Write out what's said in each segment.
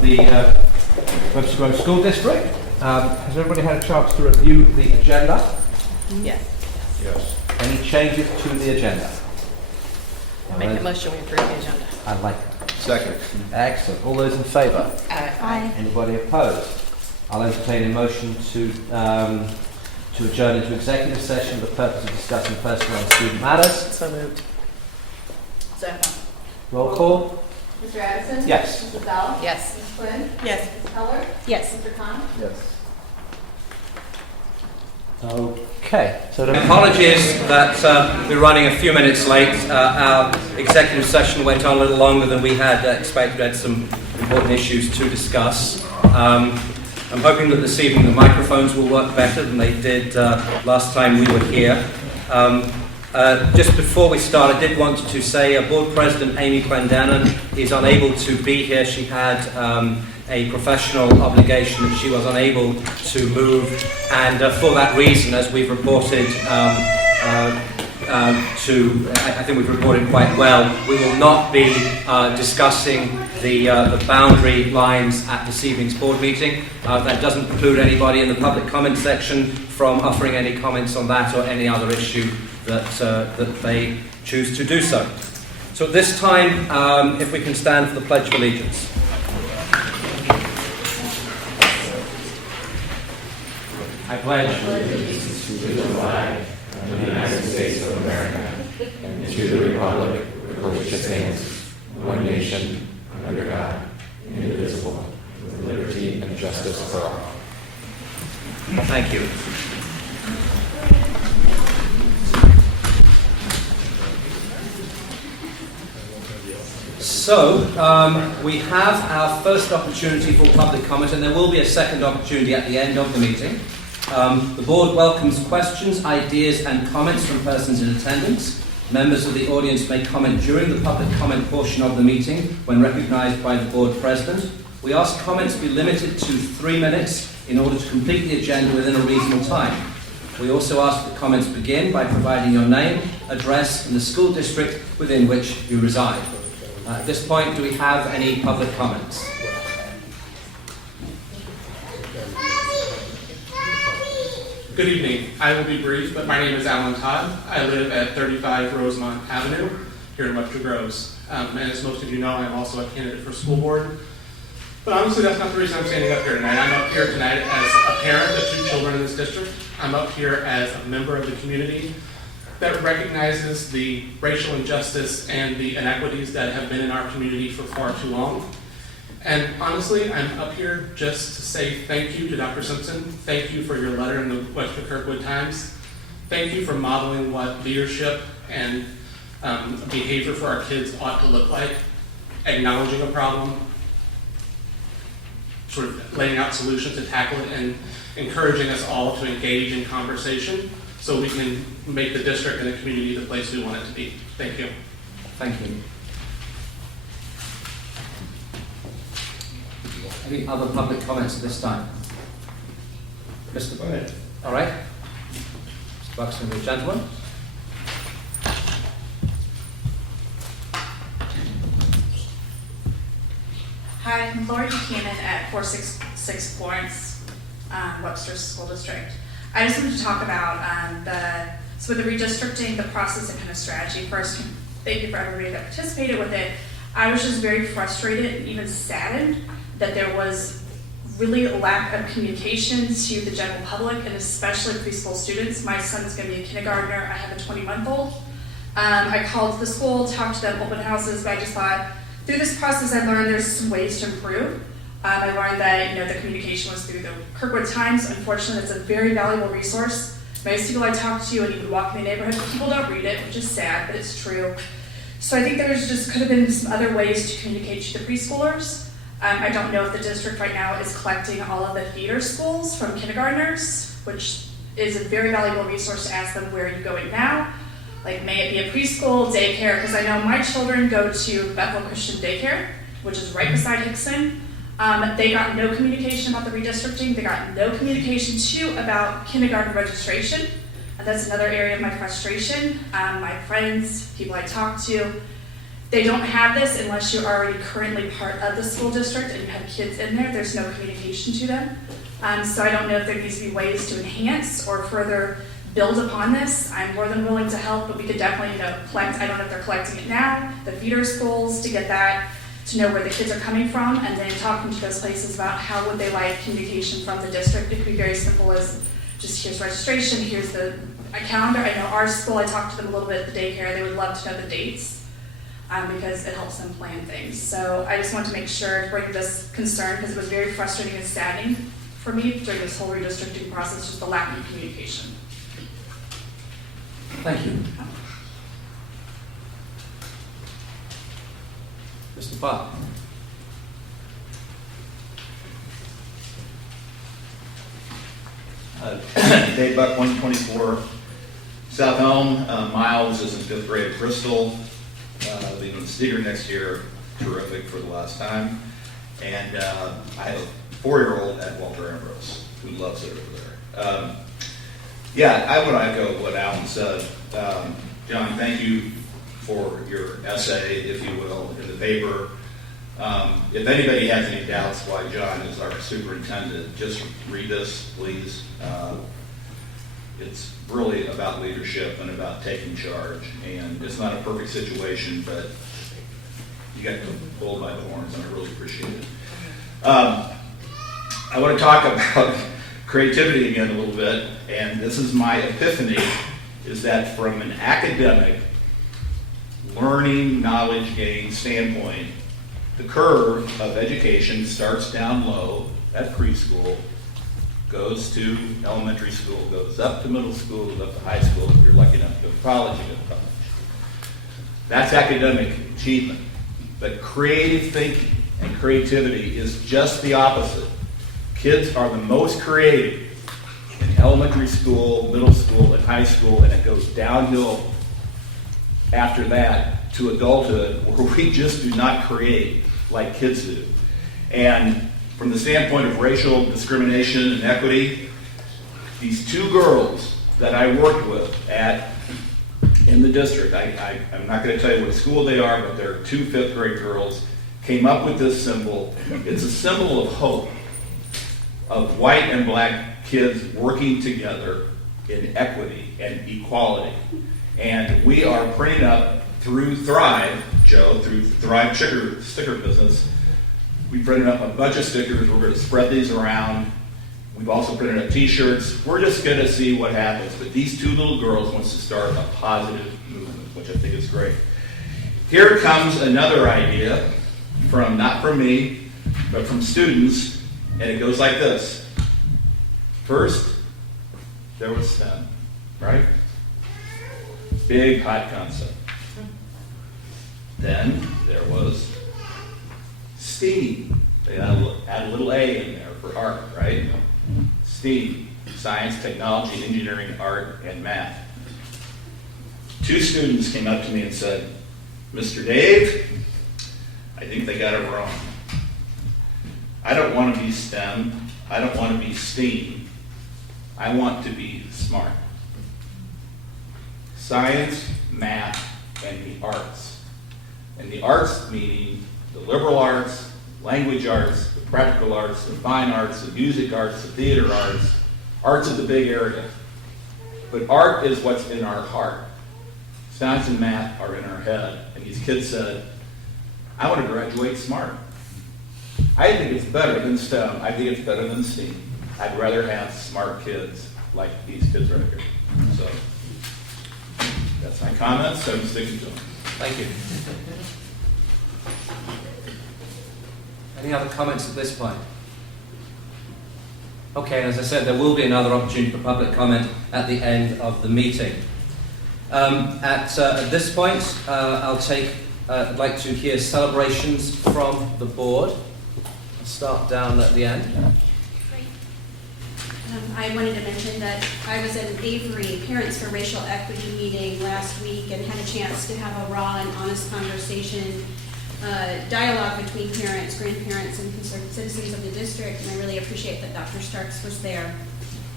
of the Webster Grove School District. Has everybody had a chance to review the agenda? Yes. Yes. Any changes to the agenda? Make a motion to approve the agenda. I like that. Second. Excellent. All those in favour? Aye. Anybody opposed? I'll entertain a motion to adjourn into executive session for the purpose of discussing personal and student matters. So moved. Second. Roll call. Mr. Addison? Yes. Mrs. Bell? Yes. Ms. Quinn? Yes. Ms. Keller? Yes. Mr. Khan? Yes. Okay. So Apologies that we're running a few minutes late. Our executive session went on a little longer than we had expected. We had some important issues to discuss. I'm hoping that this evening the microphones will work better than they did last time we were here. Just before we start, I did want to say Board President Amy Clendenin is unable to be here. She had a professional obligation that she was unable to move, and for that reason, as we've reported I think we've reported quite well, we will not be discussing the boundary lines at this evening's board meeting. That doesn't preclude anybody in the public comment section from offering any comments on that or any other issue that they choose to do so. So at this time, if we can stand for the Pledge of Allegiance. I pledge allegiance to the flag of the United States of America and to the republic for which it stands, one nation, under God, indivisible, with liberty and justice for all. Thank you. So, we have our first opportunity for public comment, and there will be a second opportunity at the end of the meeting. The board welcomes questions, ideas and comments from persons in attendance. Members of the audience may comment during the public comment portion of the meeting when recognised by the board president. We ask comments be limited to 3 minutes in order to complete the agenda within a reasonable time. We also ask that comments begin by providing your name, address and the school district within which you reside. At this point, do we have any public comments? Good evening. I will be brief, but my name is Alan Todd. I live at 35 Rosemont Avenue here in Webster Groves. And as most of you know, I'm also a candidate for school board. But honestly, that's not the reason I'm standing up here tonight. I'm up here tonight as a parent of 2 children in this district. I'm up here as a member of the community that recognizes the racial injustice and the inequities that have been in our community for far too long. And honestly, I'm up here just to say thank you to Dr. Simpson. Thank you for your letter in the Webster Kirkwood Times. Thank you for modeling what leadership and behavior for our kids ought to look like, acknowledging a problem, sort of laying out solutions to tackle it, and encouraging us all to engage in conversation so we can make the district and the community the place we want it to be. Thank you. Thank you. Any other public comments at this time? Mr. Bennett. All right. Mr. Buxton, the gentleman. Hi, I'm Laura Buchanan at 466 Florence, Webster School District. I just wanted to talk about with the redistricting, the process and kind of strategy. First, thank you for everybody that participated with it. I was just very frustrated and even saddened that there was really a lack of communication to the general public and especially preschool students. My son is going to be a kindergartner. I have a 20-month-old. I called the school, talked to them, open houses, but I just thought through this process I learned there's some ways to improve. I learned that the communication was through the Kirkwood Times. Unfortunately, it's a very valuable resource. Most people I talk to and even walk in the neighborhood, people don't read it, which is sad, but it's true. So I think could have been some other ways to communicate to the preschoolers. I don't know if the district right now is collecting all of the feeder schools from kindergartners, which is a very valuable resource to ask them, where are you going now? Like, may it be a preschool, daycare, because I know my children go to Bethel Christian Daycare, which is right beside Hickson. They got no communication about the redistricting. They got no communication, too, about kindergarten registration. And that's another area of my frustration. My friends, people I talk to, They don't have this unless you're already currently part of the school district and you have kids in there. There's no communication to them. So I don't know if there needs to be ways to enhance or further build upon this. I'm more than willing to help, but we could definitely, collect. I don't know if they're collecting it now, the feeder schools, to get that, to know where the kids are coming from, and then talking to those places about how would they like communication from the district. It could be very simple as just here's registration, here's a calendar. I know our school, I talked to them a little bit at the daycare, they would love to know the dates. Because it helps them plan things. So I just want to make sure to bring this concern, because it was very frustrating and saddening for me during this whole redistricting process, just the lack of communication. Thank you. Mr. Park. Dave Buck, 124 South Elm. Miles is in 5th grade at Bristol. Leaving Steger next year. Terrific for the last time. And I have a 4-year-old at Walter Ambrose who loves it over there. I want to echo what Alan said. John, thank you for your essay, if you will, in the paper. If anybody has any doubts why John is our superintendent, just read this, please. It's really about leadership and about taking charge. And it's not a perfect situation, but you got to pull by the horns, and I really appreciate it. I want to talk about creativity again a little bit, and this is my epiphany, is that from an academic learning, knowledge gain standpoint, the curve of education starts down low at preschool, goes to elementary school, goes up to middle school, goes up to high school. If you're lucky enough to go to college, you go to college. That's academic achievement. But creative thinking and creativity is just the opposite. Kids are the most creative in elementary school, middle school, and high school, and it goes downhill after that to adulthood, where we just do not create like kids do. And from the standpoint of racial discrimination and equity, these 2 girls that I worked with in the district, I'm not going to tell you what school they are, but they're 2 5th grade girls, came up with this symbol. It's a symbol of hope, of white and black kids working together in equity and equality. And we are printing up through Thrive, Joe, through the Thrive sticker business. We printed up a bunch of stickers. We're going to spread these around. We've also printed up t-shirts. We're just going to see what happens. But these 2 little girls wants to start a positive movement, which I think is great. Here comes another idea not from me, but from students, and it goes like this. First, there was STEM, right? Big, hot concept. Then there was STEAM. They add a little A in there for art, right? STEAM, science, technology, engineering, art, and math. 2 students came up to me and said, Mr. Dave, I think they got it wrong. I don't want to be STEM. I don't want to be STEAM. I want to be smart. Science, math, and the arts. And the arts meaning the liberal arts, language arts, the practical arts, the fine arts, the music arts, the theater arts. Arts is the big area. But art is what's in our heart. Science and math are in our head. And these kids said, I want to graduate smart. I think it's better than STEM. I think it's better than STEAM. I'd rather have smart kids like these kids right here. So that's my comments. I'm sticking to them. Thank you. Any other comments at this point? Okay, and as I said, there will be another opportunity for public comment at the end of the meeting. At this point, I'd like to hear celebrations from the board. I'll start down at the end. I wanted to mention that I was at an Avery Parents for Racial Equity meeting last week and had a chance to have a raw and honest conversation, dialogue between parents, grandparents, and concerned citizens of the district, and I really appreciate that Dr. Starks was there.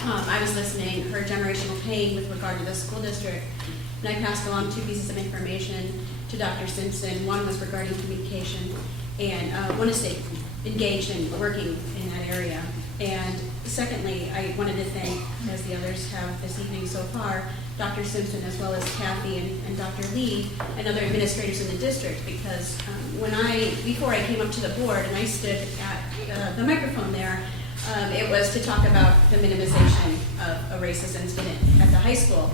I was listening, heard generational pain with regard to the school district, and I passed along 2 pieces of information to Dr. Simpson. One was regarding communication, and want to stay engaged and working in that area. And secondly, I wanted to thank, as the others have this evening so far, Dr. Simpson as well as Kathy and Dr. Lee and other administrators in the district, because before I came up to the board and I stood at the microphone there, it was to talk about the minimization of a racist incident at the high school.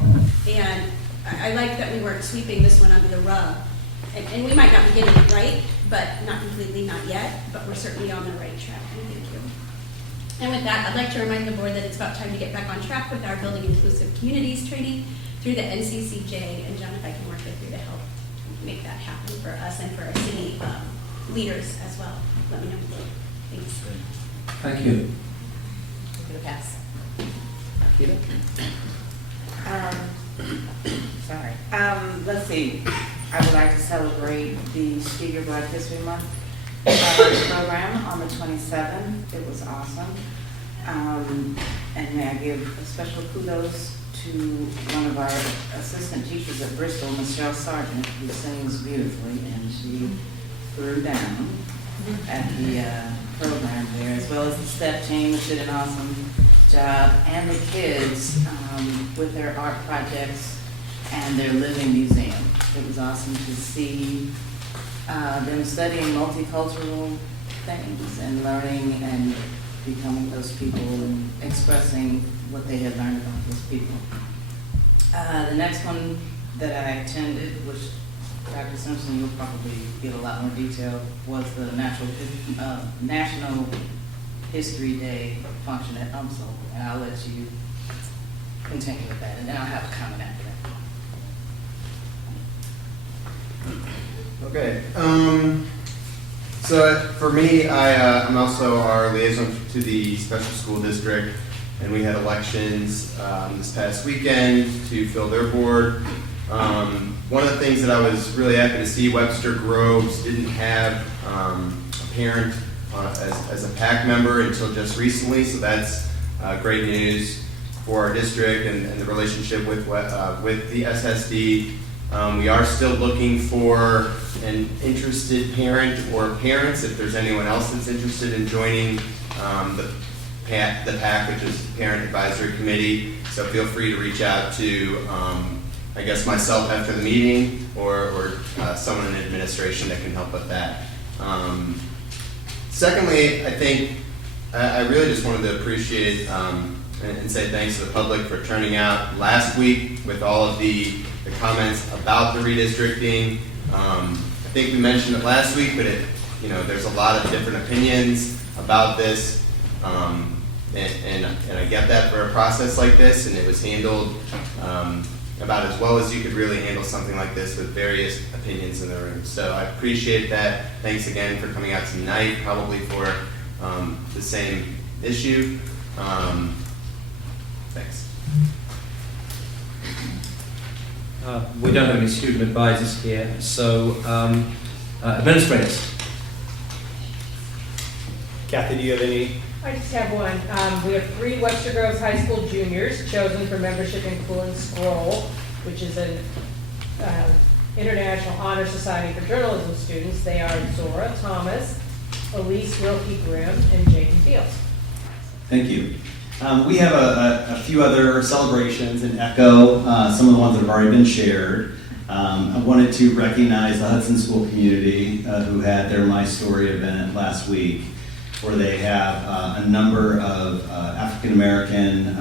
And I like that we weren't sweeping this one under the rug. And we might not be getting it right, but not completely, not yet, but we're certainly on the right track. Thank you. And with that, I'd like to remind the board that it's about time to get back on track with our Building Inclusive Communities training through the NCCJ. And John, if I can work with you to help make that happen for us and for our city leaders as well, let me know. Thanks. Thank you. For the pass. Keita? Sorry. Let's see. I would like to celebrate the Speaker Black History Month program on the 27th. It was awesome. And may I give a special kudos to one of our assistant teachers at Bristol, Michelle Sargent, who sings beautifully, and she threw down at the program there, as well as the STEP team, which did an awesome job, and the kids with their art projects and their living museum. It was awesome to see them studying multicultural things and learning and becoming those people and expressing what they had learned about those people. The next one that I attended, which Dr. Simpson, you'll probably give a lot more detail, was the National History Day function at UMSL, and I'll let you continue with that, and then I'll have a comment after that. Okay. So for me, I'm also our liaison to the special school district, and we had elections this past weekend to fill their board. One of the things that I was really happy to see, Webster Groves didn't have a parent as a PAC member until just recently, so that's great news for our district and the relationship with the SSD. We are still looking for an interested parent or parents, if there's anyone else that's interested in joining the PAC, which is Parent Advisory Committee. So feel free to reach out to, I guess, myself after the meeting or someone in administration that can help with that. Secondly, I think I really just wanted to appreciate and say thanks to the public for turning out last week with all of the comments about the redistricting. I think we mentioned it last week, but there's a lot of different opinions about this, and I get that for a process like this, and it was handled about as well as you could really handle something like this with various opinions in the room. So I appreciate that. Thanks again for coming out tonight, probably for the same issue. Thanks. We don't have any student advisors here, so administrators. Kathy, do you have any? I just have one. We have 3 Webster Groves High School juniors chosen for membership in Cool and Scroll, which is an International Honor Society for Journalism students. They are Zora Thomas, Elise Wilkie-Grimm, and Jaden Fields. Thank you. We have a few other celebrations and echo some of the ones that have already been shared. I wanted to recognize the Hudson School community who had their My Story event last week, where they have a number of African American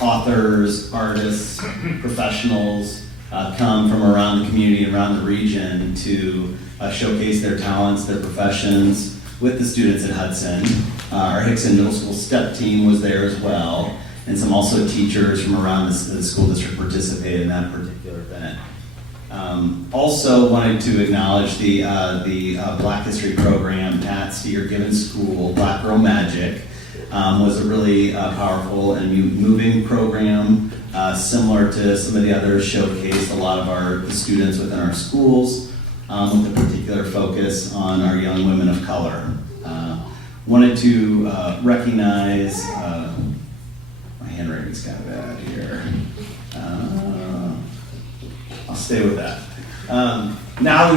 authors, artists, professionals come from around the community and around the region to showcase their talents, their professions with the students at Hudson. Our Hickson Middle School STEP team was there as well, and some also teachers from around the school district participated in that particular event. Also wanted to acknowledge the Black History program at Steger Given School, Black Girl Magic, was a really powerful and moving program, similar to some of the others, showcased a lot of the students within our schools, with a particular focus on our young women of color. Wanted to recognize, my handwriting's kind of bad here. I'll stay with that. Now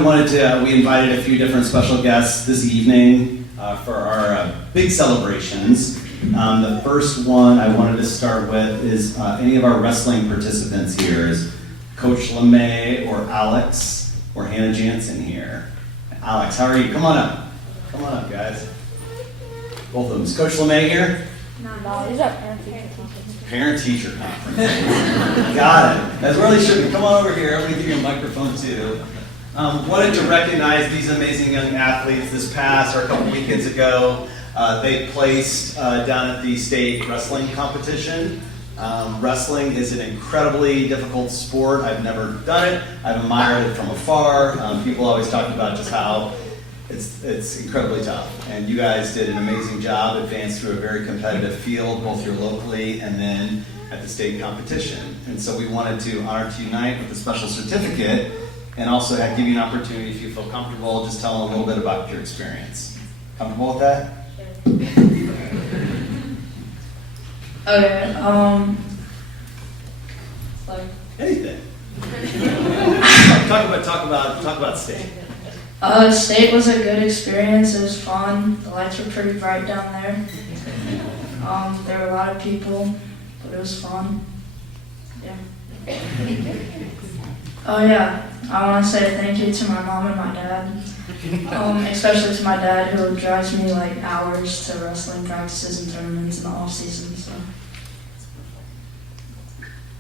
we invited a few different special guests this evening for our big celebrations. The first one I wanted to start with is any of our wrestling participants here. Is Coach LeMay or Alex or Hannah Jansen here? Alex, how are you? Come on up. Come on up, guys. Both of them. Is Coach LeMay here? No, he's at parent-teacher conference. Parent-teacher conference. Got it. That's really should come on over here. I'm going to give you a microphone too. Wanted to recognize these amazing young athletes this past or a couple weekends ago. They placed down at the state wrestling competition. Wrestling is an incredibly difficult sport. I've never done it. I've admired it from afar. People always talk about just how it's incredibly tough. And you guys did an amazing job, advanced through a very competitive field, both here locally and then at the state competition. And so we wanted to honor tonight with a special certificate and also give you an opportunity, if you feel comfortable, just tell them a little bit about your experience. Comfortable with that? Okay, like Anything. talk about state. state was a good experience. It was fun. The lights were pretty bright down there. There were a lot of people, but it was fun. Yeah. Oh yeah, I want to say thank you to my mom and my dad. Especially to my dad, who drives me like hours to wrestling practices and tournaments in the off season. So.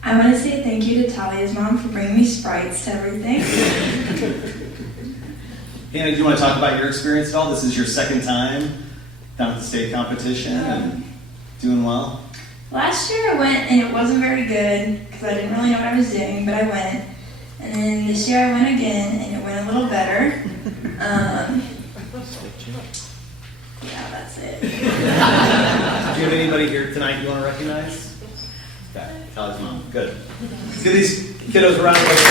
I want to say thank you to Talia's mom for bringing me Sprites to everything. Hannah, do you want to talk about your experience at all? This is your second time down at the state competition and doing well? Last year I went and it wasn't very good because I didn't really know what I was doing, but I went. And then this year I went again and it went a little better. Yeah, that's it. Do you have anybody here tonight you want to recognize? Okay, Talia's mom. Good. Let's give these kiddos a round of applause.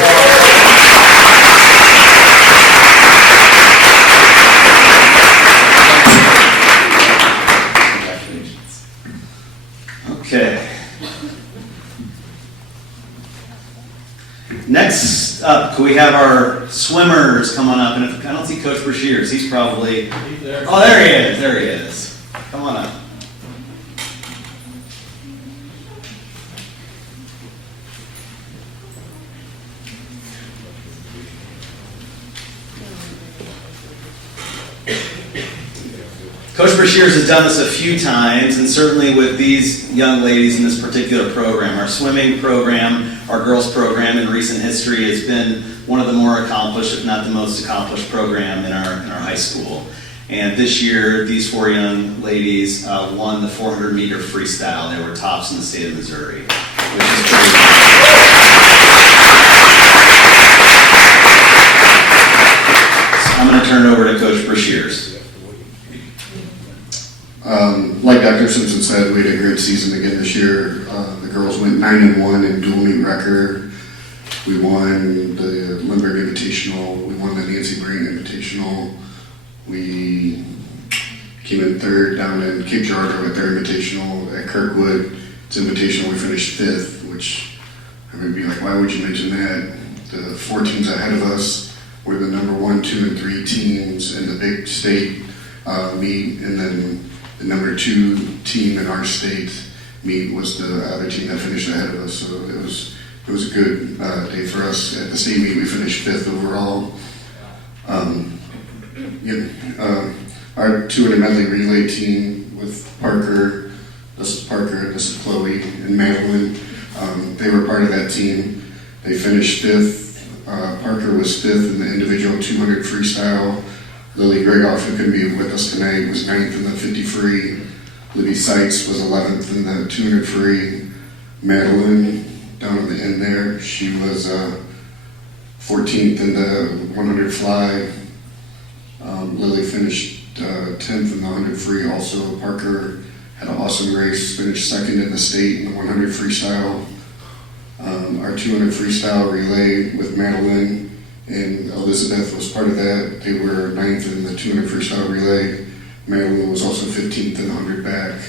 Congratulations. Okay. Next up, can we have our swimmers come on up? And if I don't see Coach Brashears, he's probably... Oh, there he is. There he is. Come on up. Coach Brashears has done this a few times, and certainly with these young ladies in this particular program. Our swimming program, our girls program in recent history has been one of the more accomplished, if not the most accomplished program in our high school. And this year, these four young ladies won the 400-meter freestyle. They were tops in the state of Missouri, which is pretty so I'm going to turn it over to Coach Brashears. Like Dr. Simpson said, we had a great season again this year. The girls went 9-1 in dual meet record. We won the Lindbergh Invitational. We won the Nancy Breen Invitational. We came in third down in Cape Girardeau at their Invitational. At Kirkwood, it's Invitational, we finished fifth, which I would be like, why would you mention that? The four teams ahead of us were the number 1, 2, and 3 teams in the big state meet, and then the number 2 team in our state meet was the other team that finished ahead of us. So it was a good day for us. At the state meet, we finished 5th overall. Our 200 medley relay team with Parker, this is Parker, this is Chloe, and Madeline. They were part of that team. They finished 5th. Parker was 5th in the individual 200 freestyle. Lily Gregoff, who couldn't be with us tonight, was 9th in the 50 free. Libby Sykes was 11th in the 200 free. Madeline, down at the end there, she was 14th in the 100 fly. Lily finished 10th in the 100 free. Also, Parker had an awesome race, finished 2nd in the state in the 100 freestyle. Our 200 freestyle relay with Madeline and Elizabeth was part of that. They were 9th in the 200 freestyle relay. Madeline was also 15th in the 100 back.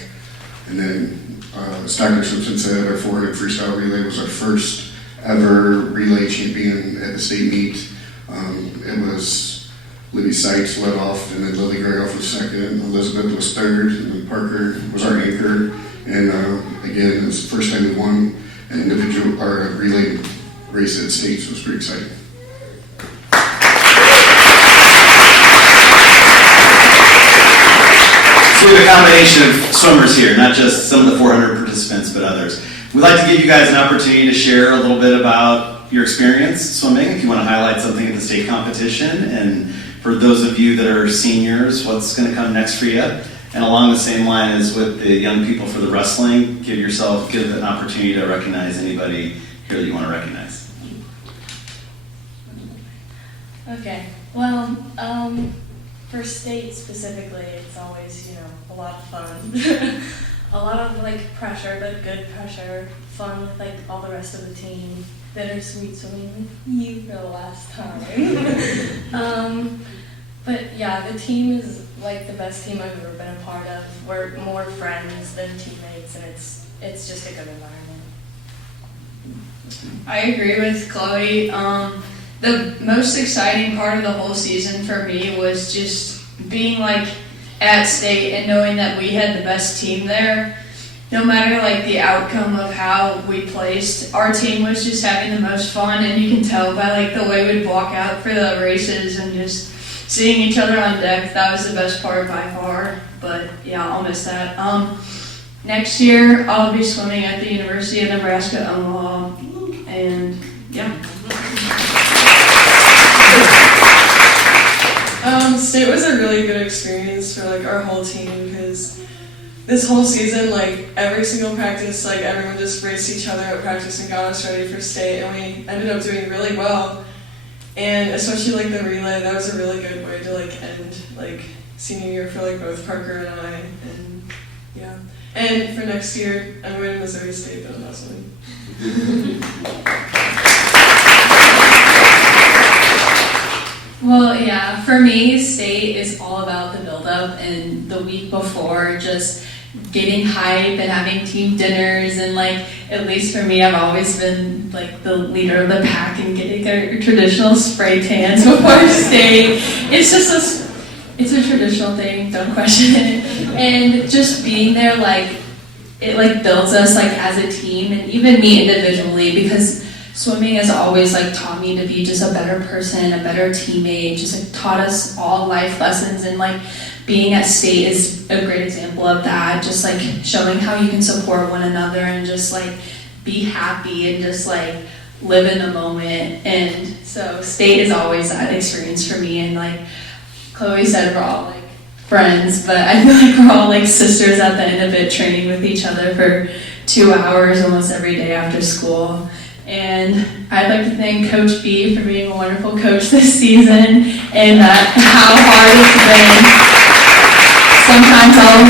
And then, as Dr. Simpson said, our 400 freestyle relay was our first ever relay champion at the state meet. It was Libby Sykes led off, and then Lily Gregoff was second, Elizabeth was third, and then Parker was our anchor. And again, it was the first time we won an individual or a relay race at state, so it was pretty exciting. So we have a combination of swimmers here, not just some of the 400 participants, but others. We'd like to give you guys an opportunity to share a little bit about your experience swimming, if you want to highlight something at the state competition, and for those of you that are seniors, what's going to come next for you. And along the same line as with the young people for the wrestling, give an opportunity to recognize anybody here that you want to recognize. Okay, well, for state specifically, it's always, a lot of fun. A lot of, pressure, but good pressure. Fun with, all the rest of the team. Bittersweet swimming with you for the last time. But yeah, the team is, the best team I've ever been a part of. We're more friends than teammates, and it's just a good environment. I agree with Chloe. The most exciting part of the whole season for me was just being at state and knowing that we had the best team there. No matter the outcome of how we placed, our team was just having the most fun, and you can tell by the way we'd walk out for the races and just seeing each other on deck. That was the best part by far. But yeah, I'll miss that. Next year I'll be swimming at the University of Nebraska Omaha, and yeah. State was a really good experience for our whole team, because this whole season, every single practice, everyone just raced each other at practice and got us ready for state, and we ended up doing really well. And especially the relay, that was a really good way to end senior year for both Parker and I, and yeah. And for next year, I'm going to Missouri State, but I'm not swimming. Well, yeah, for me, state is all about the build-up and the week before, just getting hype and having team dinners, and at least for me, I've always been the leader of the pack and getting our traditional spray tans before state. It's just it's a traditional thing, don't question it. And just being there, it builds us as a team, and even me individually, because swimming has always taught me to be just a better person, a better teammate, just taught us all life lessons, and being at state is a great example of that, just showing how you can support one another and just be happy and just live in the moment. And so state is always that experience for me, and Chloe said, we're all friends, but I feel we're all sisters at the end of it, training with each other for 2 hours almost every day after school. And I'd like to thank Coach B for being a wonderful coach this season, and how hard it's been. Sometimes I'll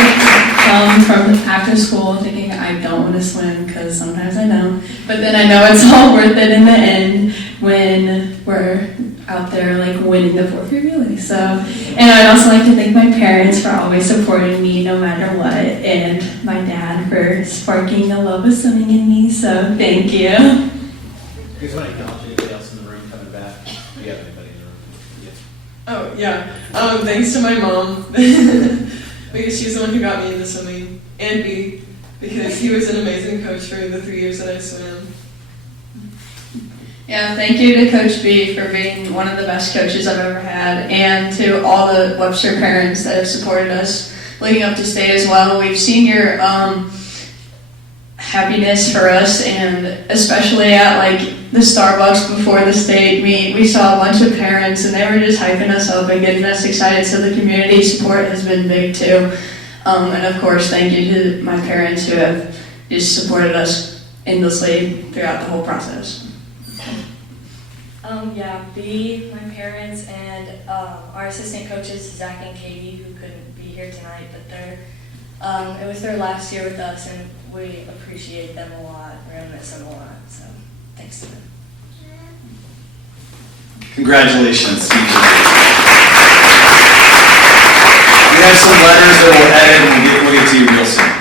come from after school thinking I don't want to swim, because sometimes I don't, but then I know it's all worth it in the end when we're out there winning the 4-3 relay. So, and I'd also like to thank my parents for always supporting me no matter what, and my dad for sparking the love of swimming in me. So thank you. You guys want to acknowledge anybody else in the room coming back? Do you have anybody in the room? Yes. Oh, yeah. Thanks to my mom, because she's the one who got me into swimming, and B, because he was an amazing coach for the 3 years that I swam. Yeah, thank you to Coach B for being one of the best coaches I've ever had, and to all the Webster parents that have supported us leading up to state as well. We've seen your happiness for us, and especially at the Starbucks before the state meet, we saw a bunch of parents, and they were just hyping us up and getting us excited. So the community support has been big too. And of course, thank you to my parents who have just supported us endlessly throughout the whole process. Yeah, B, my parents, and our assistant coaches, Zach and Katie, who couldn't be here tonight, but it was their last year with us, and we appreciate them a lot. We're going to miss them a lot, so thanks to them. Congratulations, teachers. We have some letters that we'll edit, and we'll get to you real soon.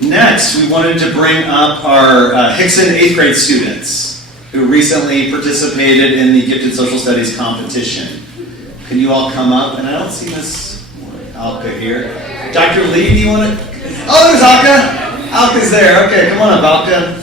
Next, we wanted to bring up our Hickson 8th grade students who recently participated in the Gifted Social Studies competition. Can you all come up? And I don't see Miss Alka here. Dr. Lee, do you want to? Oh, there's Alka. Alka's there. Okay, come on up, Alka.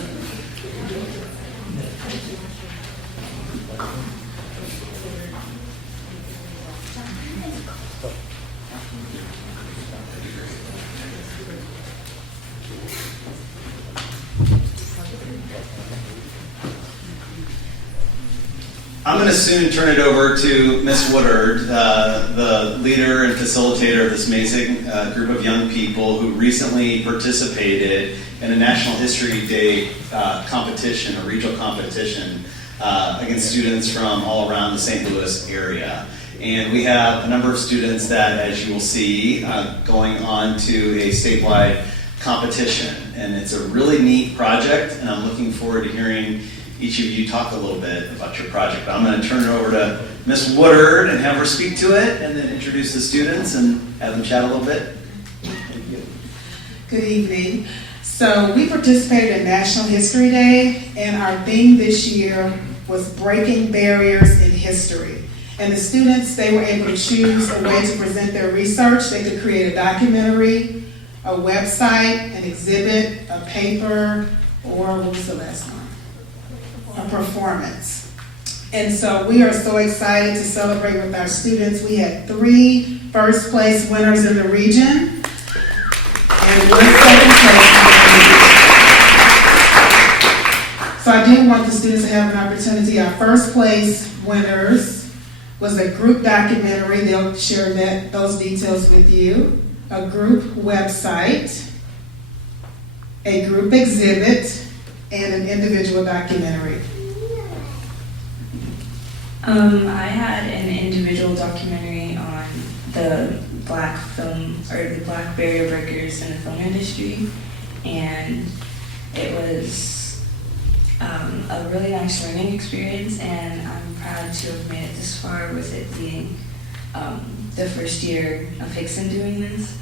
I'm going to soon turn it over to Miss Woodard, the leader and facilitator of this amazing group of young people who recently participated in a National History Day competition, a regional competition, against students from all around the St. Louis area. And we have a number of students that, as you will see, going on to a statewide competition. And it's a really neat project, and I'm looking forward to hearing each of you talk a little bit about your project. But I'm going to turn it over to Miss Woodard and have her speak to it, and then introduce the students and have them chat a little bit. Thank you. Good evening. So we participated in National History Day, and our theme this year was Breaking Barriers in History. And the students, they were able to choose a way to present their research. They could create a documentary, a website, an exhibit, a paper, or what was the last one? A performance. And so we are so excited to celebrate with our students. We had 3 first place winners in the region and 1 second place in the region. So I do want the students to have an opportunity. Our first place winners was a group documentary. They'll share those details with you. A group website, a group exhibit, and an individual documentary. I had an individual documentary on the black barrier breakers in the film industry, and it was a really nice learning experience, and I'm proud to have made it this far with it being the first year of Hickson doing this.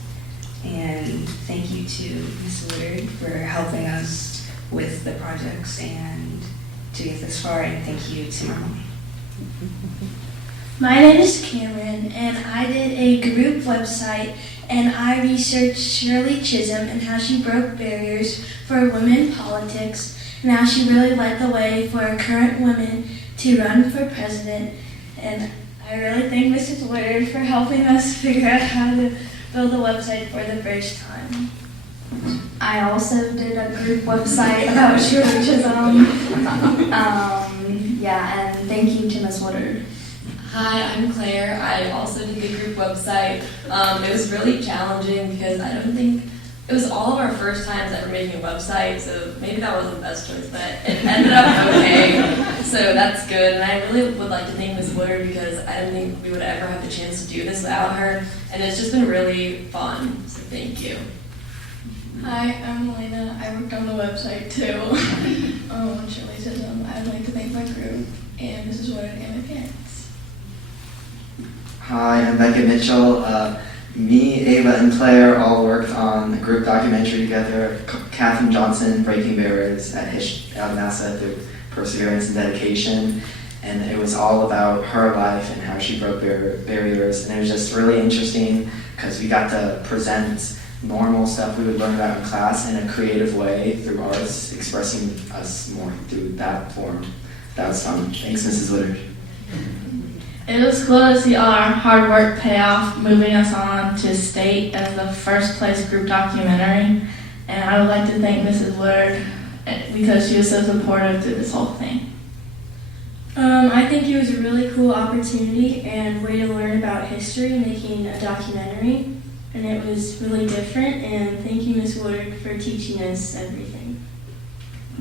And thank you to Ms. Woodard for helping us with the projects and to get this far, and thank you to my mom. My name is Cameron, and I did a group website, and I researched Shirley Chisholm and how she broke barriers for women in politics, and how she really led the way for current women to run for president. And I really thank Mrs. Woodard for helping us figure out how to build a website for the first time. I also did a group website about Shirley Chisholm. And thank you to Ms. Woodard. Hi, I'm Claire. I also did the group website. It was really challenging because I don't think it was all of our first times ever making a website, so maybe that wasn't the best choice, but it ended up okay. So that's good, and I really would like to thank Ms. Woodard because I don't think we would ever have the chance to do this without her, and it's just been really fun. So thank you. Hi, I'm Elena. I worked on the website too. Shirley Chisholm. I'd like to thank my group and Mrs. Woodard and my parents. Hi, I'm Becca Mitchell. Me, Ava, and Claire all worked on a group documentary together, Katherine Johnson, Breaking Barriers at NASA through perseverance and dedication. And it was all about her life and how she broke barriers. And it was just really interesting because we got to present normal stuff we would learn about in class in a creative way through arts, expressing us more through that form. That was fun. Thanks, Mrs. Woodard. It was cool to see all our hard work pay off, moving us on to state as the first place group documentary. And I would like to thank Mrs. Woodard because she was so supportive through this whole thing. I think it was a really cool opportunity and way to learn about history, making a documentary. And it was really different, and thank you, Ms. Woodard, for teaching us everything.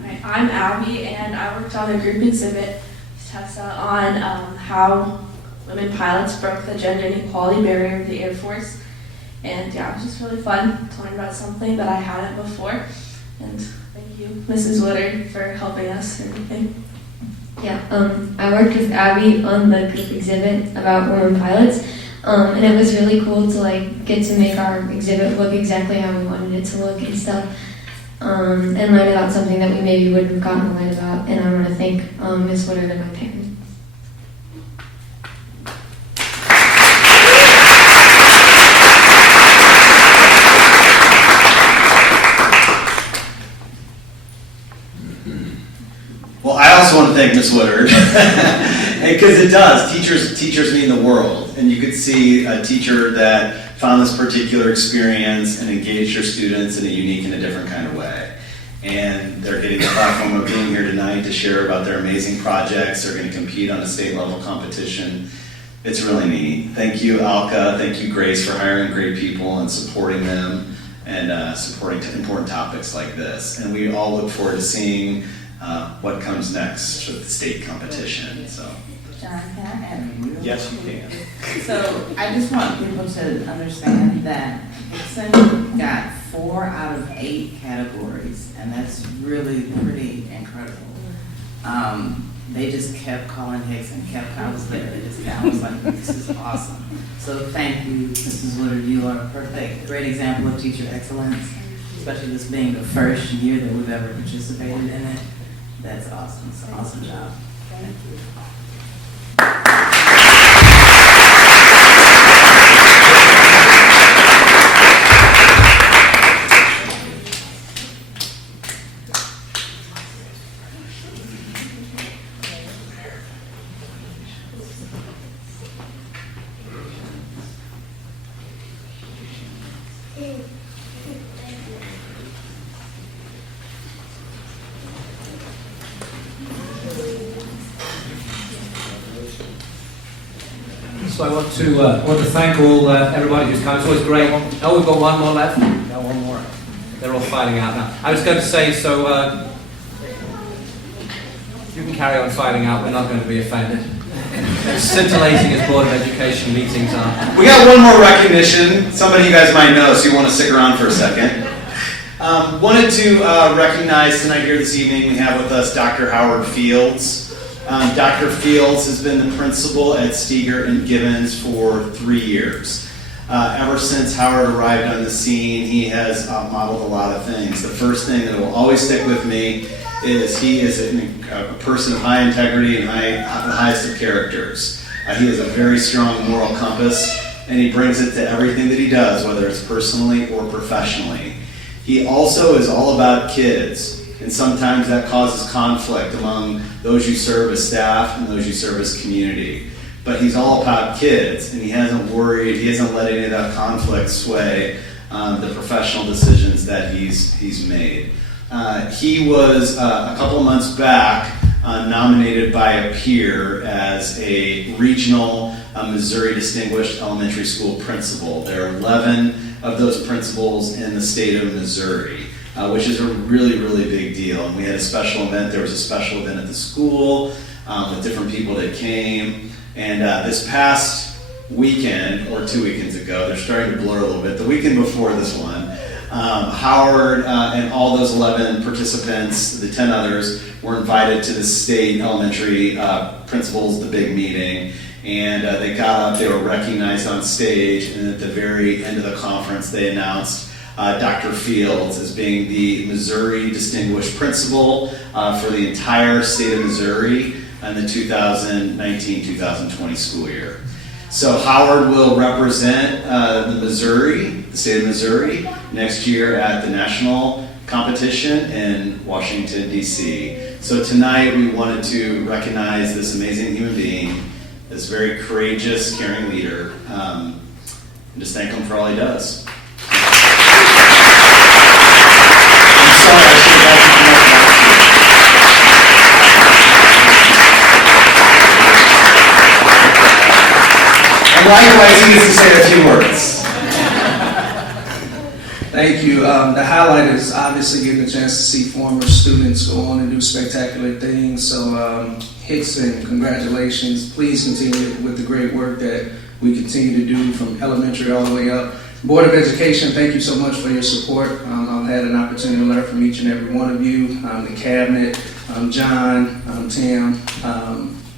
Hi, I'm Abby, and I worked on a group exhibit, Tessa, on how women pilots broke the gender inequality barrier of the Air Force. And yeah, it was just really fun to learn about something that I hadn't before. And thank you, Mrs. Woodard, for helping us and everything. Yeah, I worked with Abby on the group exhibit about women pilots. And it was really cool to get to make our exhibit look exactly how we wanted it to look and stuff. and learn about something that we maybe wouldn't have gotten to learn about. And I want to thank Ms. Woodard and my parents. Well, I also want to thank Ms. Woodard, because it does. Teachers mean the world, and you could see a teacher that found this particular experience and engaged her students in a unique and a different kind of way. And they're getting the platform of being here tonight to share about their amazing projects. They're going to compete on a state level competition. It's really neat. Thank you, Alka. Thank you, Grace, for hiring great people and supporting them and supporting important topics like this. And we all look forward to seeing what comes next with the state competition. So, John, can I add a yes, you can. So I just want people to understand that Hickson got 4 out of 8 categories, and that's really pretty incredible. They just kept calling Hickson, I was there, I was like, this is awesome. So thank you, Mrs. Woodard. You are a perfect, great example of teacher excellence, especially this being the first year that we've ever participated in it. That's awesome. It's an awesome job. Thank you. So I want to thank everybody who's come. It's always great. Oh, we've got one more left. No, one more. They're all filing out now. I was going to say, so you can carry on filing out. We're not going to be offended. Scintillating as Board of Education meetings are. We got one more recognition. Somebody you guys might know, so you want to stick around for a second. Wanted to recognize tonight here this evening, we have with us Dr. Howard Fields. Dr. Fields has been the principal at Steger and Gibbons for 3 years. Ever since Howard arrived on the scene, he has modeled a lot of things. The first thing that will always stick with me is he is a person of high integrity and the highest of characters. He has a very strong moral compass, and he brings it to everything that he does, whether it's personally or professionally. He also is all about kids. And sometimes that causes conflict among those you serve as staff and those you serve as community. But he's all about kids, and he hasn't let any of that conflict sway the professional decisions that he's made. He was, a couple months back, nominated by a peer as a regional Missouri Distinguished Elementary School Principal. There are 11 of those principals in the state of Missouri. Which is a really, really big deal. And we had a special event. There was a special event at the school with different people that came. And this past weekend, or 2 weekends ago, they're starting to blur a little bit, the weekend before this one, Howard and all those 11 participants, the 10 others, were invited to the state elementary principals, the big meeting. And they got up, they were recognized on stage, and at the very end of the conference, they announced Dr. Fields as being the Missouri Distinguished Principal for the entire state of Missouri in the 2019-2020 school year. So Howard will represent the state of Missouri, next year at the national competition in Washington, D.C. So tonight we wanted to recognize this amazing human being, this very courageous, caring leader, and just thank him for all he does. And likewise, he needs to say a few words. Thank you. The highlight is obviously getting a chance to see former students go on and do spectacular things. So Hickson, congratulations. Please continue with the great work that we continue to do from elementary all the way up. Board of Education, thank you so much for your support. I've had an opportunity to learn from each and every one of you. The cabinet, John, Tim,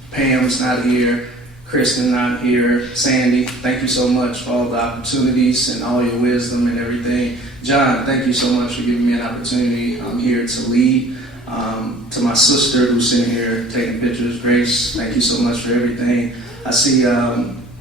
Pam's not here, Kristen not here. Sandy, thank you so much for all the opportunities and all your wisdom and everything. John, thank you so much for giving me an opportunity. I'm here to lead. To my sister who's sitting here taking pictures, Grace, thank you so much for everything. I see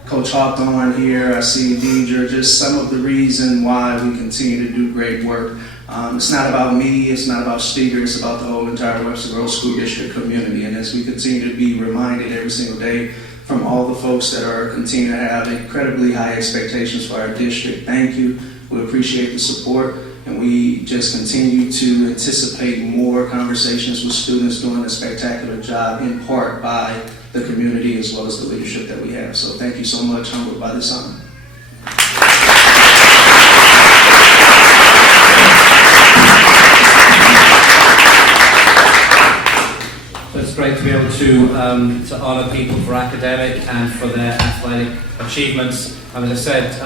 Coach Hawthorne here. I see Deidre, just some of the reason why we continue to do great work. It's not about me, it's not about Steger, it's about the whole entire Webster Grove School District community. And as we continue to be reminded every single day from all the folks that are continuing to have incredibly high expectations for our district, thank you. We appreciate the support, and we just continue to anticipate more conversations with students doing a spectacular job, in part by the community as well as the leadership that we have. So thank you so much. Humbled by this honor. It's great to be able to honour people for academic and for their athletic achievements. And as I said,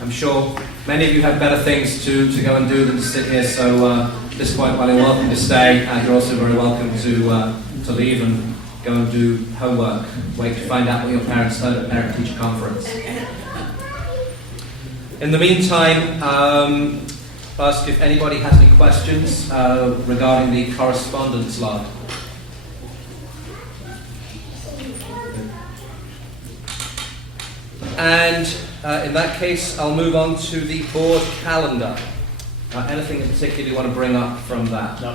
I'm sure many of you have better things to go and do than to sit here. So at this point, while you're welcome to stay, you're also very welcome to leave and go and do homework. Wait to find out what your parents heard at parent-teacher conference. In the meantime, I'll ask if anybody has any questions regarding the correspondence log. And in that case, I'll move on to the board calendar. Anything in particular you want to bring up from that? No,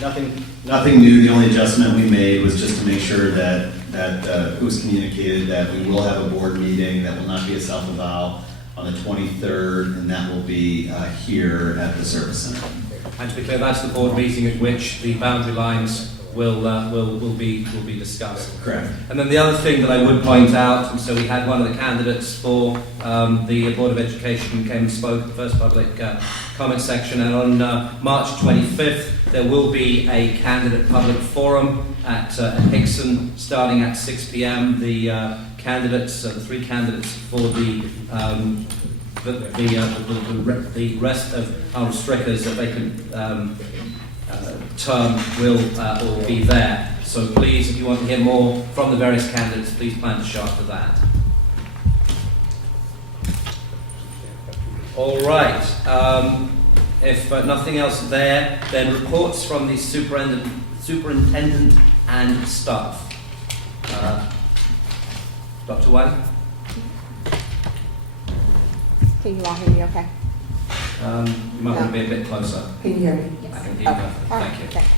nothing new. The only adjustment we made was just to make sure that it was communicated that we will have a board meeting that will not be a self-eval on the 23rd, and that will be here at the Service Center. And to be clear, that's the board meeting at which the boundary lines will be discussed. Correct. And then the other thing that I would point out, and so we had one of the candidates for the Board of Education came and spoke at the first public comment section, and on March 25th there will be a candidate public forum at Hickson starting at 6 p.m. The candidates, the three candidates for the rest of our strickers, if they can term will all be there. So please, if you want to hear more from the various candidates, please plan to show up for that. All right. If nothing else there, then reports from the superintendent and staff. Dr. Wiley? Can you all hear me okay? You might want to be a bit closer. Can you hear me? I can hear you perfectly. Thank you. Thanks.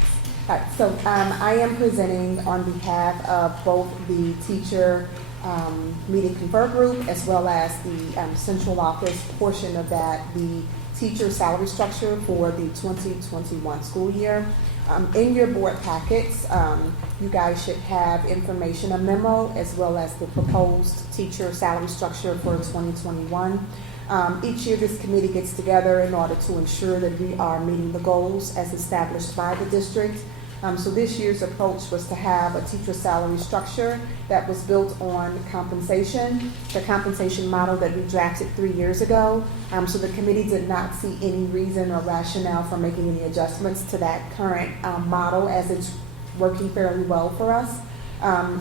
All right, so I am presenting on behalf of both the teacher meeting confer group as well as the central office portion of that, the teacher salary structure for the 2021 school year. In your board packets, you guys should have information, a memo, as well as the proposed teacher salary structure for 2021. Each year this committee gets together in order to ensure that we are meeting the goals as established by the district. So this year's approach was to have a teacher salary structure that was built on compensation, the compensation model that we drafted 3 years ago. So the committee did not see any reason or rationale for making any adjustments to that current model, as it's working fairly well for us.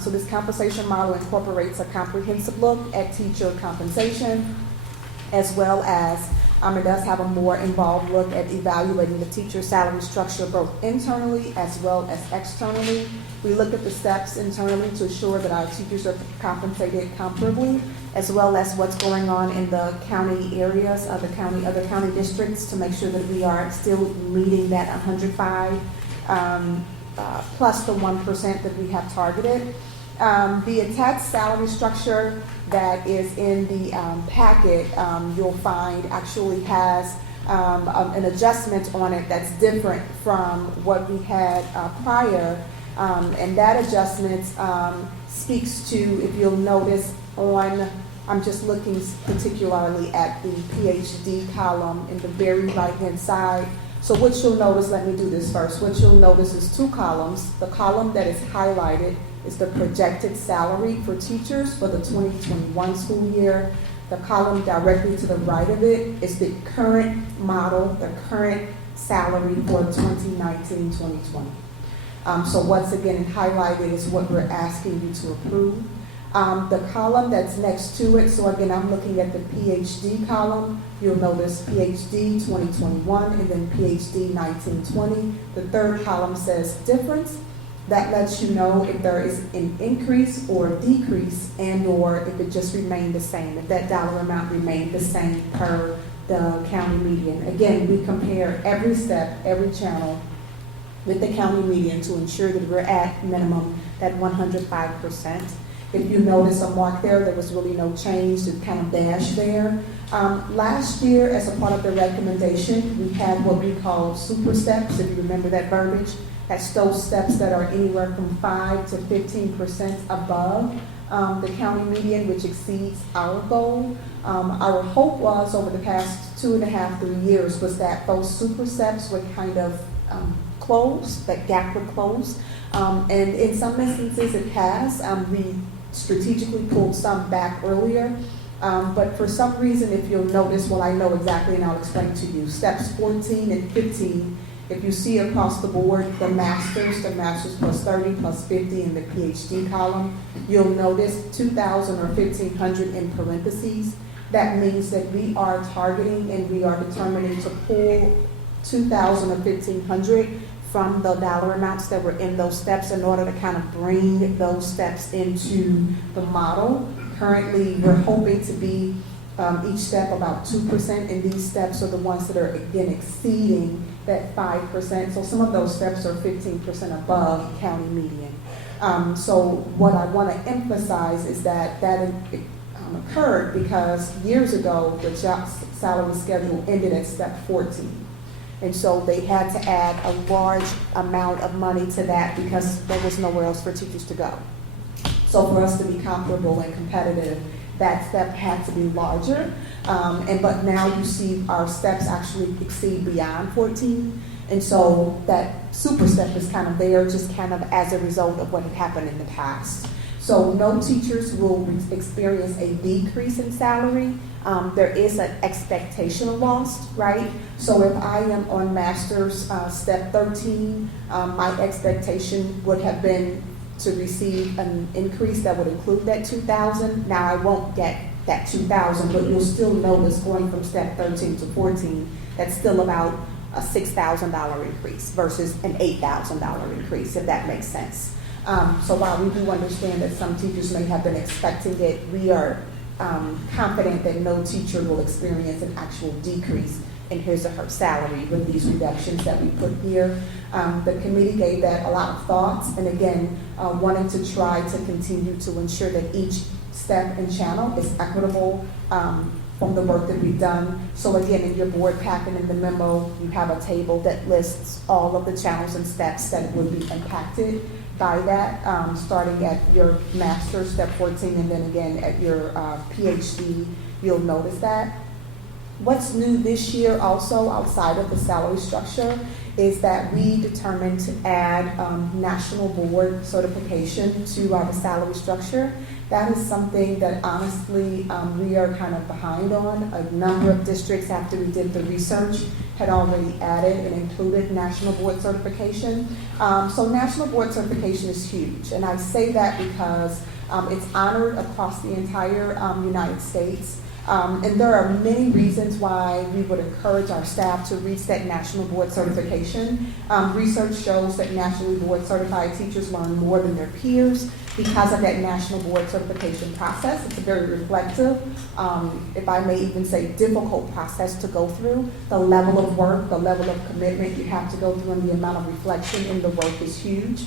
So this compensation model incorporates a comprehensive look at teacher compensation, as well as it does have a more involved look at evaluating the teacher salary structure both internally as well as externally. We look at the steps internally to ensure that our teachers are compensated comparably, as well as what's going on in the county areas, other county districts, to make sure that we are still meeting that 105 plus the 1% that we have targeted. The attached salary structure that is in the packet, you'll find actually has an adjustment on it that's different from what we had prior. And that adjustment speaks to, if you'll notice on, I'm just looking particularly at the PhD column in the very right-hand side. So what you'll notice, let me do this first. What you'll notice is two columns. The column that is highlighted is the projected salary for teachers for the 2021 school year. The column directly to the right of it is the current model, the current salary for 2019-2020. So once again, highlighted is what we're asking you to approve. The column that's next to it, so again, I'm looking at the PhD column. You'll notice PhD 2021 and then PhD 1920. The third column says difference. That lets you know if there is an increase or decrease and or if it just remained the same, if that dollar amount remained the same per the county median. Again, we compare every step, every channel with the county median to ensure that we're at minimum that 105%. If you notice a mark there was really no change, it kind of dashed there. Last year, as a part of the recommendation, we had what we call super steps, if you remember that verbiage. That's those steps that are anywhere from 5 to 15% above the county median, which exceeds our goal. Our hope was over the past 2.5, 3 years was that those super steps would kind of close, that gap would close. And in some instances it has. We strategically pulled some back earlier. But for some reason, if you'll notice, well, I know exactly and I'll explain to you. Steps 14 and 15, if you see across the board, the masters plus 30 plus 50 in the PhD column, you'll notice 2,000 or 1,500 in parentheses. That means that we are targeting and we are determining to pull 2,000 or 1,500 from the dollar amounts that were in those steps in order to kind of bring those steps into the model. Currently, we're hoping to be each step about 2%, and these steps are the ones that are, again, exceeding that 5%. So some of those steps are 15% above county median. So what I want to emphasize is that occurred because years ago, the job salary schedule ended at step 14. And so they had to add a large amount of money to that because there was nowhere else for teachers to go. So for us to be comparable and competitive, that step had to be larger. But now you see our steps actually exceed beyond 14. And so that super step is kind of there just kind of as a result of what had happened in the past. So no teachers will experience a decrease in salary. There is an expectation lost, right? So if I am on master's step 13, my expectation would have been to receive an increase that would include that 2,000. Now I won't get that 2,000, but you'll still notice going from step 13 to 14, that's still about a $6,000 increase versus an $8,000 increase, if that makes sense. So while we do understand that some teachers may have been expecting it, we are confident that no teacher will experience an actual decrease in his or her salary with these reductions that we put here. The committee gave that a lot of thoughts, and again, wanting to try to continue to ensure that each step and channel is equitable from the work that we've done. So again, in your board packet in the memo, you have a table that lists all of the channels and steps that would be impacted by that, starting at your master's, step 14, and then again at your PhD, you'll notice that. What's new this year also outside of the salary structure is that we determined to add national board certification to our salary structure. That is something that honestly we are kind of behind on. A number of districts, after we did the research, had already added and included national board certification. So national board certification is huge, and I say that because it's honored across the entire United States. And there are many reasons why we would encourage our staff to reach that national board certification. Research shows that nationally board certified teachers learn more than their peers because of that national board certification process. It's a very reflective, if I may even say difficult process to go through. The level of work, the level of commitment you have to go through, and the amount of reflection in the work is huge.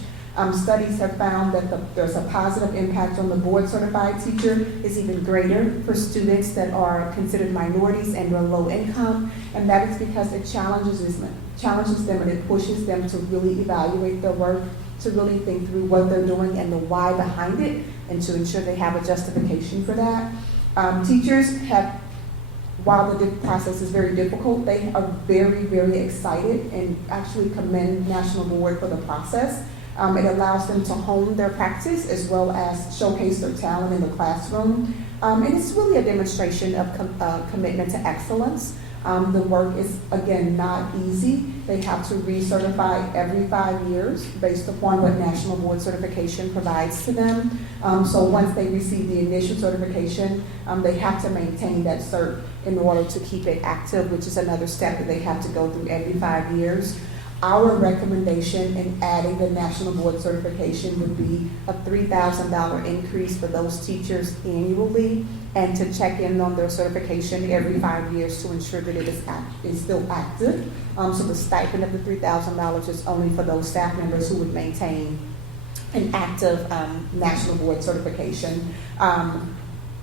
Studies have found that there's a positive impact on the board certified teacher is even greater for students that are considered minorities and are low income, and that is because it challenges them and it pushes them to really evaluate their work, to really think through what they're doing and the why behind it, and to ensure they have a justification for that. Teachers have, while the process is very difficult, they are very, very excited and actually commend National Board for the process. It allows them to hone their practice as well as showcase their talent in the classroom. And it's really a demonstration of commitment to excellence. The work is, again, not easy. They have to recertify every 5 years based upon what National Board Certification provides to them. So once they receive the initial certification, they have to maintain that cert in order to keep it active, which is another step that they have to go through every 5 years. Our recommendation in adding the National Board Certification would be a $3,000 increase for those teachers annually, and to check in on their certification every 5 years to ensure that it is still active. So the stipend of the $3,000 is only for those staff members who would maintain an active National Board Certification.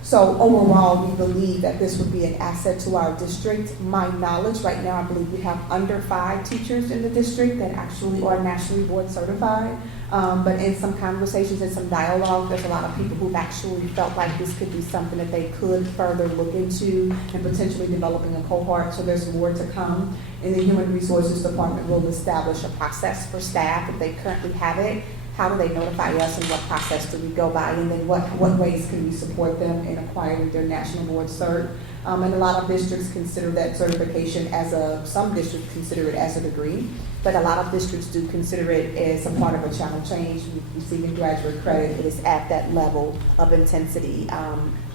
So overall, we believe that this would be an asset to our district. My knowledge right now, I believe we have under 5 teachers in the district that actually are nationally board certified. But in some conversations and some dialogue, there's a lot of people who've actually felt like this could be something that they could further look into and potentially developing a cohort. So there's more to come. And the Human Resources Department will establish a process for staff if they currently have it. How do they notify us, and what process do we go by, and then what ways can we support them in acquiring their national board cert? And a lot of districts consider that certification some districts consider it as a degree, but a lot of districts do consider it as a part of a channel change. Receiving graduate credit, it is at that level of intensity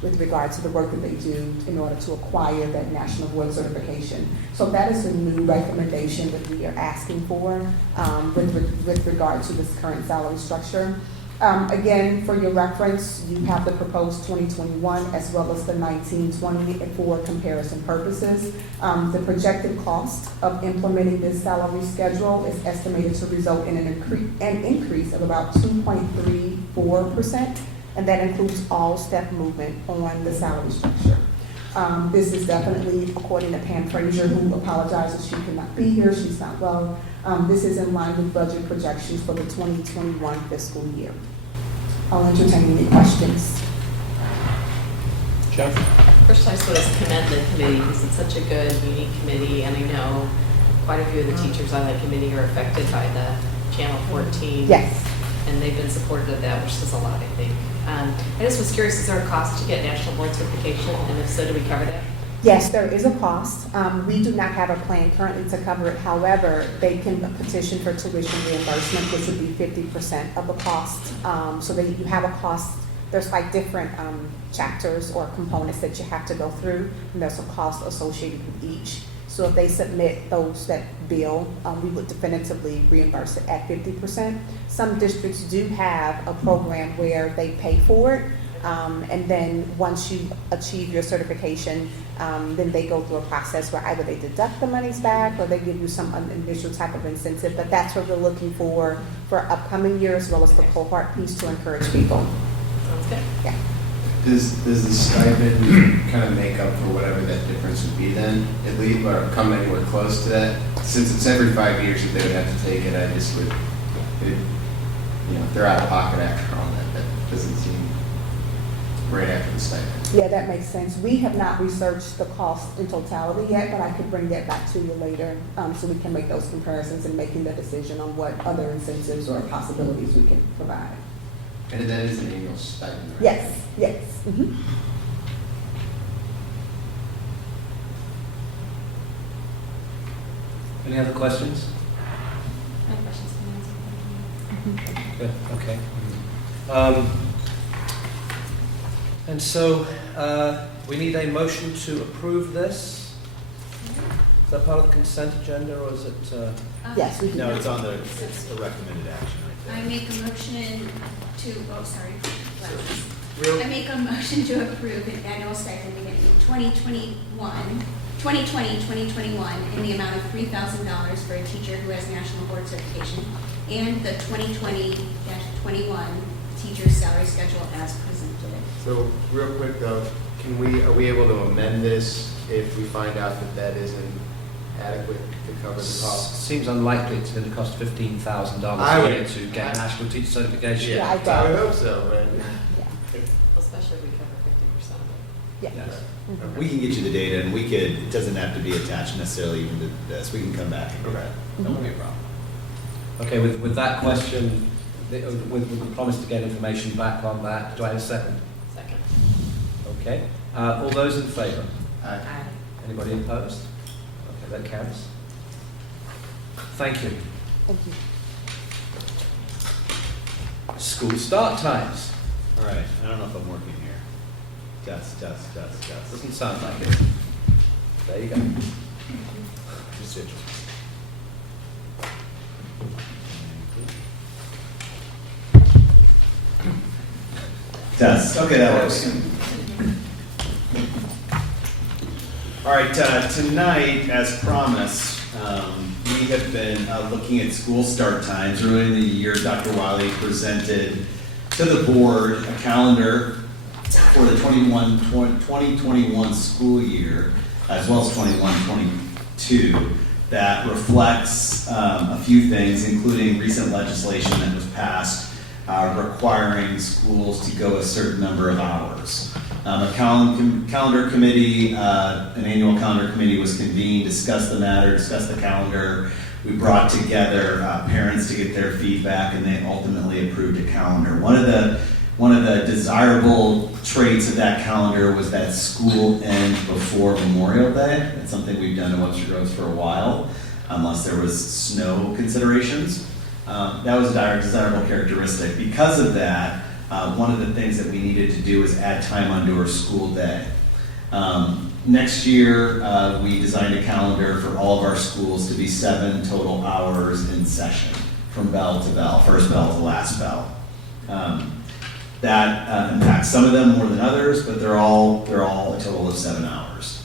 with regard to the work that they do in order to acquire that national board certification. So that is a new recommendation that we are asking for with regard to this current salary structure. Again, for your reference, you have the proposed 2021 as well as the 1920 for comparison purposes. The projected cost of implementing this salary schedule is estimated to result in an increase of about 2.34%, and that includes all step movement on the salary structure. This is definitely, according to Pam Frazier, who apologizes she cannot be here, she's not well. This is in line with budget projections for the 2021 fiscal year. I'll entertain any questions. Jeff? First, I just want to commend the committee because it's such a good, unique committee, and I know quite a few of the teachers on that committee are affected by the Channel 14. Yes. And they've been supportive of that, which says a lot, I think. I just was curious, is there a cost to get national board certification? And if so, do we cover that? Yes, there is a cost. We do not have a plan currently to cover it. However, they can petition for tuition reimbursement, which would be 50% of the cost. So that you have a cost. There's like different chapters or components that you have to go through, and there's a cost associated with each. So if they submit that bill, we would definitively reimburse it at 50%. Some districts do have a program where they pay for it. And then once you achieve your certification, then they go through a process where either they deduct the monies back or they give you some initial type of incentive. But that's what we're looking for upcoming year, as well as the cohort piece to encourage people. Sounds good. Yeah. Does the stipend kind of make up for whatever that difference would be then, at least, or come anywhere close to that? Since it's every 5 years that they would have to take it, I just would, if they're out of pocket after all that doesn't seem right after the stipend. Yeah, that makes sense. We have not researched the cost in totality yet, but I could bring that back to you later so we can make those comparisons and making the decision on what other incentives or possibilities we can provide. And that is an annual stipend, right? Yes, yes. Mm-hmm. Any other questions? No questions. Good, okay. And so we need a motion to approve this. Is that part of the consent agenda, or is it? Yes, we do. No, it's on the, it's a recommended action, I I think. make a motion to, Real- I make a motion to approve an annual stipend beginning in 2020-2021 in the amount of $3,000 for a teacher who has national board certification, and the 2020-21 teacher's salary schedule as presented. So real quick though, are we able to amend this if we find out that isn't adequate to cover the cost? Seems unlikely it's going to cost $15,000 I a would- year to get national teacher certification. Yeah, I would hope so, but. Especially if we cover 50% of it. Yeah. Yes. Mm-hmm. We can get you the data, and it doesn't have to be attached necessarily even to this. We can come back and do that. That won't be a problem. Okay, with that question, with the promise to get information back on that, do I have a second? Second. Okay. All those in favour? Aye. Anybody opposed? that counts. Thank you. Thank you. School start times. All right, I don't know if I'm working here. Test. Doesn't sound like it. There you go. Just it. Test. Okay, that works. All right, tonight, as promised, we have been looking at school start times. Earlier in the year, Dr. Wiley presented to the board a calendar for the 2021 school year, as well as 21-22, that reflects a few things, including recent legislation that was passed requiring schools to go a certain number of hours. A calendar committee, an annual calendar committee was convened, discussed the matter, discussed the calendar. We brought together parents to get their feedback, and they ultimately approved a calendar. One of the desirable traits of that calendar was that school end before Memorial Day. That's something we've done in Webster Groves for a while, unless there was snow considerations. That was a desirable characteristic. Because of that, one of the things that we needed to do was add time onto our school day. Next year, we designed a calendar for all of our schools to be 7 total hours in session, from bell to bell, first bell to last bell. That impacts some of them more than others, but they're all a total of 7 hours.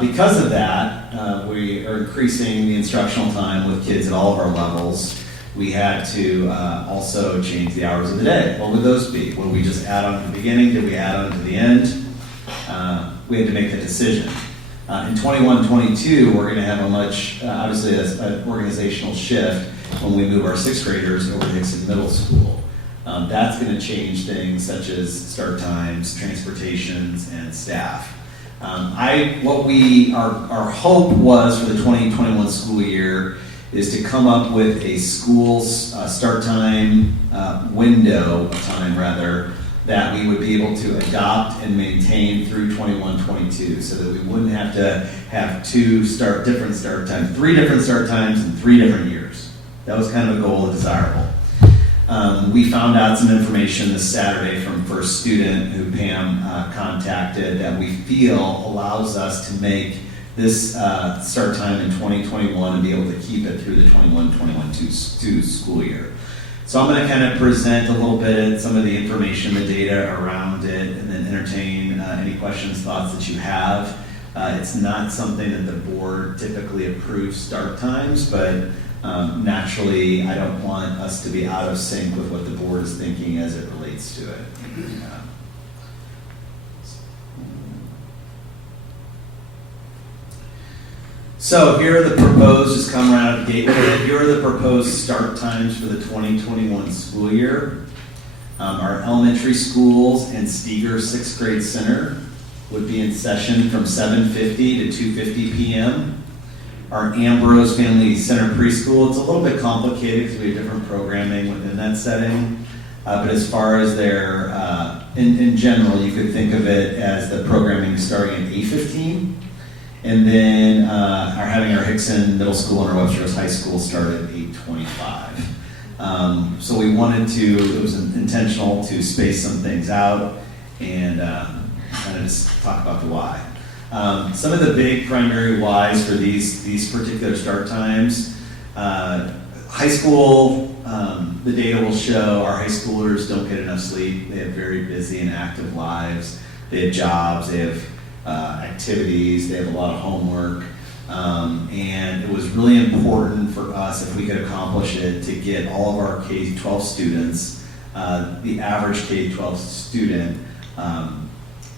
Because of that, we are increasing the instructional time with kids at all of our levels. We had to also change the hours of the day. What would those be? Would we just add on to the beginning? Did we add on to the end? We had to make that decision. In 21-22, we're going to have a much, obviously, an organizational shift when we move our 6th graders over to Hickson Middle School. That's going to change things such as start times, transportations, and staff. Our hope was for the 2021 school year is to come up with a school's start time window of time, rather, that we would be able to adopt and maintain through 21-22, so that we wouldn't have to have 3 different start times in 3 different years. That was kind of a goal and desirable. We found out some information this Saturday from First Student, who Pam contacted, that we feel allows us to make this start time in 2021 and be able to keep it through the 21-22 school year. So I'm going to kind of present a little bit some of the information, the data around it, and then entertain any questions, thoughts that you have. It's not something that the board typically approves start times, but naturally I don't want us to be out of sync with what the board is thinking as it relates to it. So here are the proposed, just come right out of the gate with it, here are the proposed start times for the 2021 school year. Our elementary schools and Steger 6th grade center would be in session from 7:50 to 2:50 p.m. Our Ambrose Family Center preschool, it's a little bit complicated because we have different programming within that setting. But as far as their, in general, you could think of it as the programming starting at 8:15. And then having our Hickson Middle School and our Webster High School start at 8:25. So we wanted to, it was intentional to space some things out and kind of just talk about the why. Some of the big primary whys for these particular start times. High school, the data will show our high schoolers don't get enough sleep. They have very busy and active lives. They have jobs, they have activities, they have a lot of homework, and it was really important for us, if we could accomplish it, to get all of our K-12 students, the average K-12 student,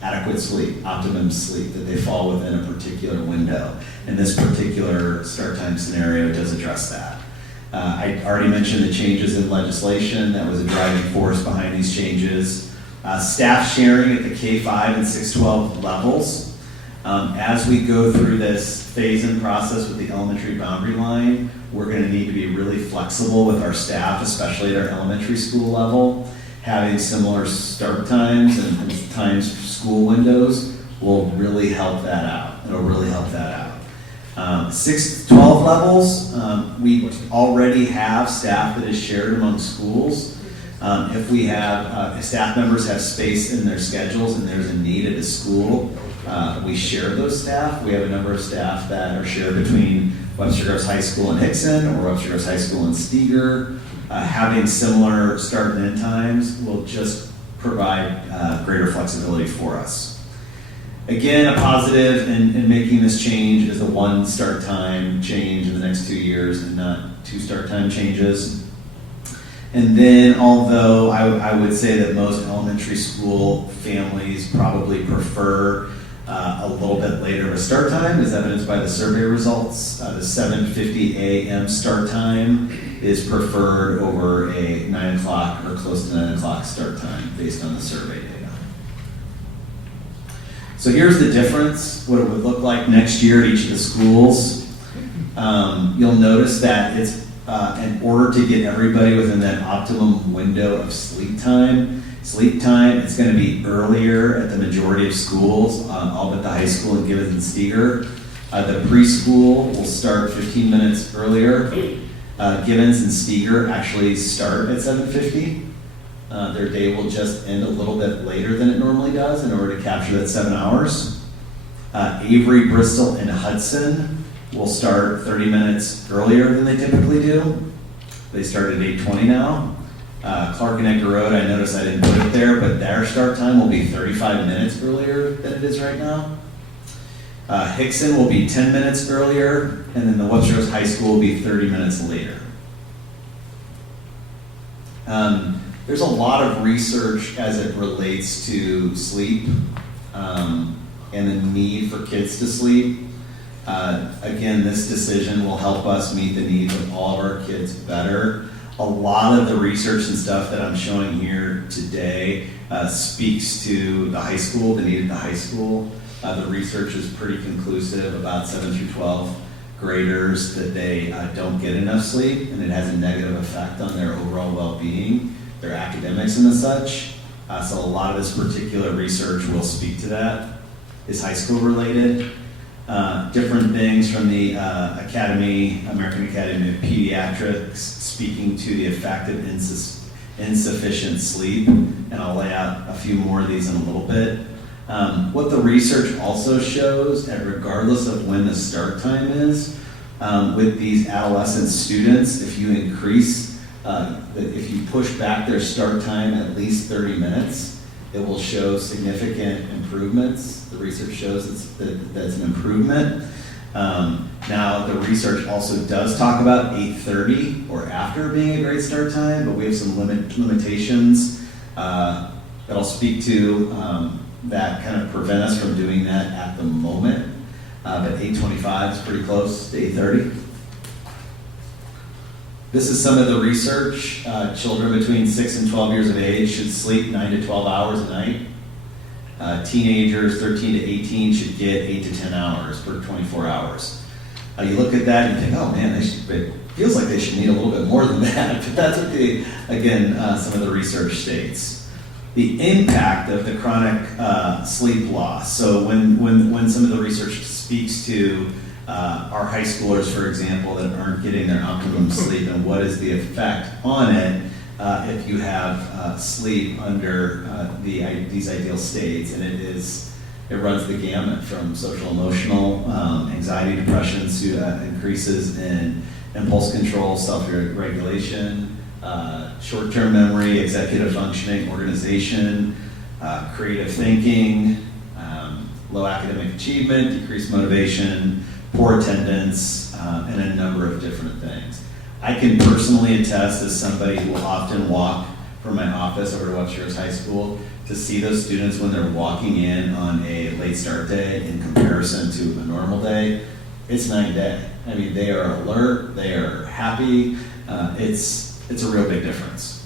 adequate sleep, optimum sleep, that they fall within a particular window. And this particular start time scenario does address that. I already mentioned the changes in legislation. That was a driving force behind these changes. Staff sharing at the K-5 and 6-12 levels. As we go through this phase-in process with the elementary boundary line, we're going to need to be really flexible with our staff, especially at our elementary school level. Having similar start times and times school windows will really help that out. It'll really help that out. 6 to 12 levels, we already have staff that is shared among schools. If we have, if staff members have space in their schedules and there's a need at a school, we share those staff. We have a number of staff that are shared between Webster Groves High School and Hickson or Webster Groves High School and Steger. Having similar start and end times will just provide greater flexibility for us. Again, a positive in making this change is the 1 start time change in the next 2 years and not 2 start time changes. And then, although I would say that most elementary school families probably prefer a little bit later of a start time, as evidenced by the survey results, the 7:50 a.m. start time is preferred over a 9 o'clock or close to 9 o'clock start time based on the survey data. So here's the difference, what it would look like next year at each of the schools. You'll notice that it's in order to get everybody within that optimum window of sleep time, it's going to be earlier at the majority of schools, all but the high school in Gibbons and Steger. The preschool will start 15 minutes earlier. Gibbons and Steger actually start at 7:50. Their day will just end a little bit later than it normally does in order to capture that 7 hours. Avery, Bristol, and Hudson will start 30 minutes earlier than they typically do. They start at 8:20 now. Clark and Edgar Road, I noticed I didn't put it there, but their start time will be 35 minutes earlier than it is right now. Hickson will be 10 minutes earlier, and then the Webster Groves High School will be 30 minutes later. There's a lot of research as it relates to sleep and the need for kids to sleep. Again, this decision will help us meet the needs of all of our kids better. A lot of the research and stuff that I'm showing here today speaks to the high school, the need at the high school. The research is pretty conclusive about 7 through 12 graders that they don't get enough sleep, and it has a negative effect on their overall well-being, their academics and the such. So a lot of this particular research will speak to that. Is high school related. Different things from the American Academy of Pediatrics speaking to the effect of insufficient sleep, and I'll lay out a few more of these in a little bit. What the research also shows, that regardless of when the start time is, with these adolescent students, if you if you push back their start time at least 30 minutes, it will show significant improvements. The research shows that's an improvement. Now, the research also does talk about 8:30 or after being a great start time, but we have some limitations that I'll speak to that kind of prevent us from doing that at the moment. But 8:25 is pretty close to 8:30. This is some of the research. Children between 6 and 12 years of age should sleep 9 to 12 hours a night. Teenagers 13 to 18 should get 8 to 10 hours per 24 hours. You look at that and you think, oh man, it feels like they should need a little bit more than that. But that's what some of the research states. The impact of the chronic sleep loss. So when some of the research speaks to our high schoolers, for example, that aren't getting their optimum sleep, and what is the effect on it if you have sleep under these ideal states, and it runs the gamut from social emotional, anxiety, depression, to increases in impulse control, self-regulation, short-term memory, executive functioning, organization, creative thinking, low academic achievement, decreased motivation, poor attendance, and a number of different things. I can personally attest, as somebody who will often walk from my office over to Webster Groves High School, to see those students when they're walking in on a late start day in comparison to a normal day. It's night and day. I mean, they are alert, they are happy. It's a real big difference.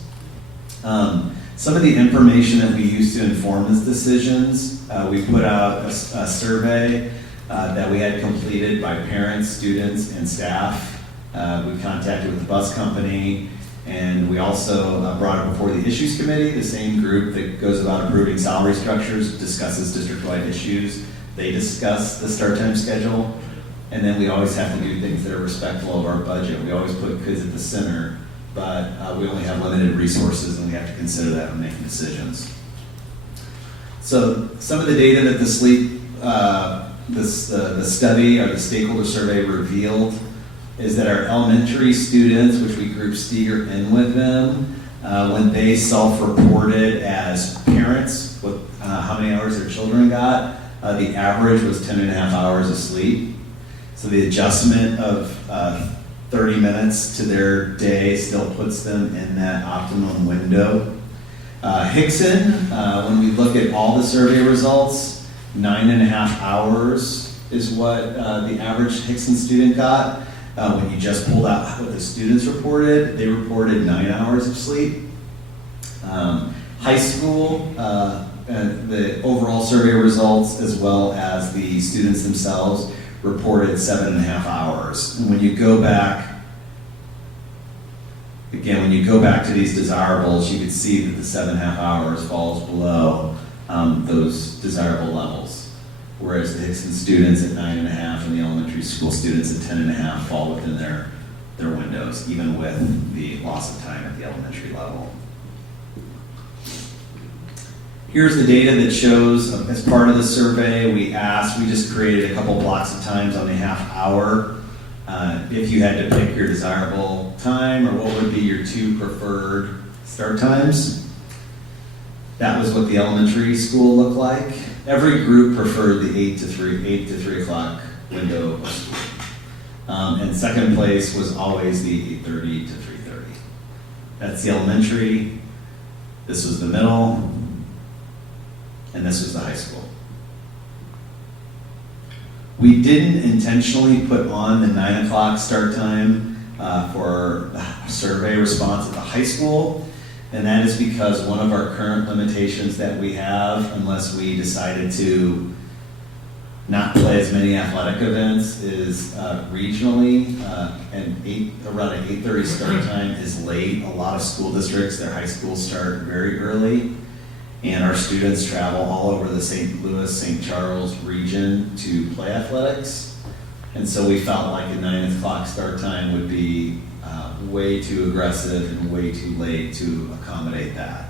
Some of the information that we use to inform these decisions, we put out a survey that we had completed by parents, students, and staff. We contacted with the bus company, and we also brought it before the issues committee, the same group that goes about approving salary structures, discusses district-wide issues. They discuss the start time schedule. And then we always have to do things that are respectful of our budget. We always put kids at the center, but we only have limited resources, and we have to consider that when making decisions. So some of the data that the study or the stakeholder survey revealed is that our elementary students, which we group Steger in with them, when they self-reported as parents with how many hours their children got, the average was 10.5 hours of sleep. So the adjustment of 30 minutes to their day still puts them in that optimum window. Hickson, when we look at all the survey results, 9.5 hours is what the average Hickson student got. When you just pulled out what the students reported, they reported 9 hours of sleep. High school, the overall survey results, as well as the students themselves, reported 7.5 hours. And when you go back, again, when you go back to these desirables, you can see that the 7.5 hours falls below those desirable levels. Whereas the Hickson students at 9.5 and the elementary school students at 10.5 fall within their windows, even with the loss of time at the elementary level. Here's the data that shows, as part of the survey, we just created a couple blocks of times on the half hour. If you had to pick your desirable time, or what would be your 2 preferred start times, that was what the elementary school looked like. Every group preferred the 8 to 3 o'clock window of school. And second place was always the 8:30 to 3:30. That's the elementary. This was the middle. And this was the high school. We didn't intentionally put on the 9 o'clock start time for the survey response at the high school, and that is because one of our current limitations that we have, unless we decided to not play as many athletic events, is regionally, and around an 8:30 start time is late. A lot of school districts, their high schools start very early. And our students travel all over the St. Louis, St. Charles region to play athletics. And so we felt like a 9 o'clock start time would be way too aggressive and way too late to accommodate that.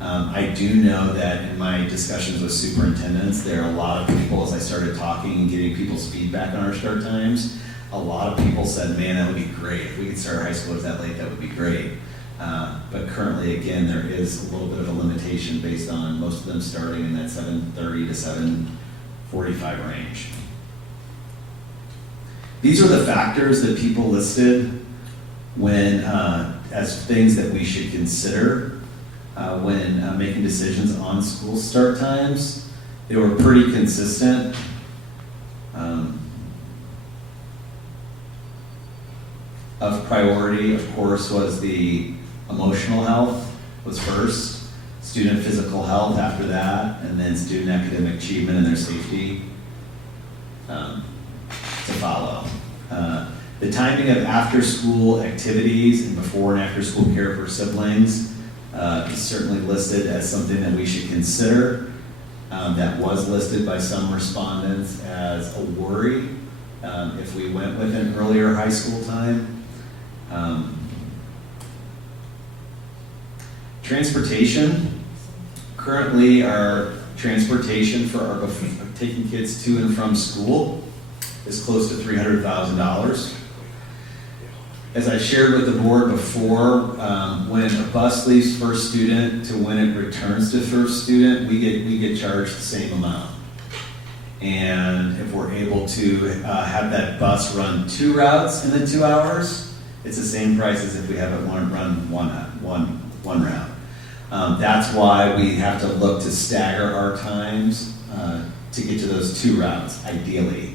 I do know that in my discussions with superintendents, there are a lot of people, as I started talking and getting people's feedback on our start times, a lot of people said, man, that would be great. If we could start our high schoolers that late, that would be great. But currently, again, there is a little bit of a limitation based on most of them starting in that 7:30 to 7:45 range. These are the factors that people listed when, as things that we should consider when making decisions on school start times. They were pretty consistent. Of priority, of course, was the emotional health was first, student physical health after that, and then student academic achievement and their safety to follow. The timing of after-school activities and before and after-school care for siblings is certainly listed as something that we should consider. That was listed by some respondents as a worry if we went with an earlier high school time. Transportation. Currently, our transportation for taking kids to and from school is close to $300,000. As I shared with the board before, when a bus leaves first student to when it returns to first student, we get charged the same amount. And if we're able to have that bus run 2 routes in the 2 hours, it's the same price as if we have it run one route. That's why we have to look to stagger our times to get to those 2 routes, ideally.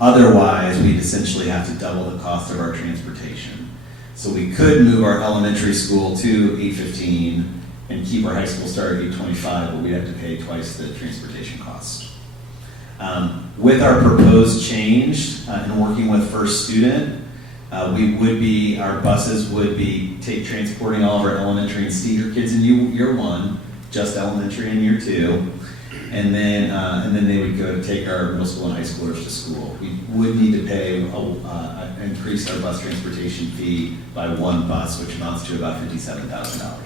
Otherwise, we'd essentially have to double the cost of our transportation. So we could move our elementary school to 8:15 and keep our high school start at 8:25, but we'd have to pay twice the transportation cost. With our proposed change and working with first student, our buses would be transporting all of our elementary and Steger kids in year 1, just elementary in year 2. and then they would go take our middle school and high schoolers to school. We would need to pay, increase our bus transportation fee by one bus, which amounts to about $57,000.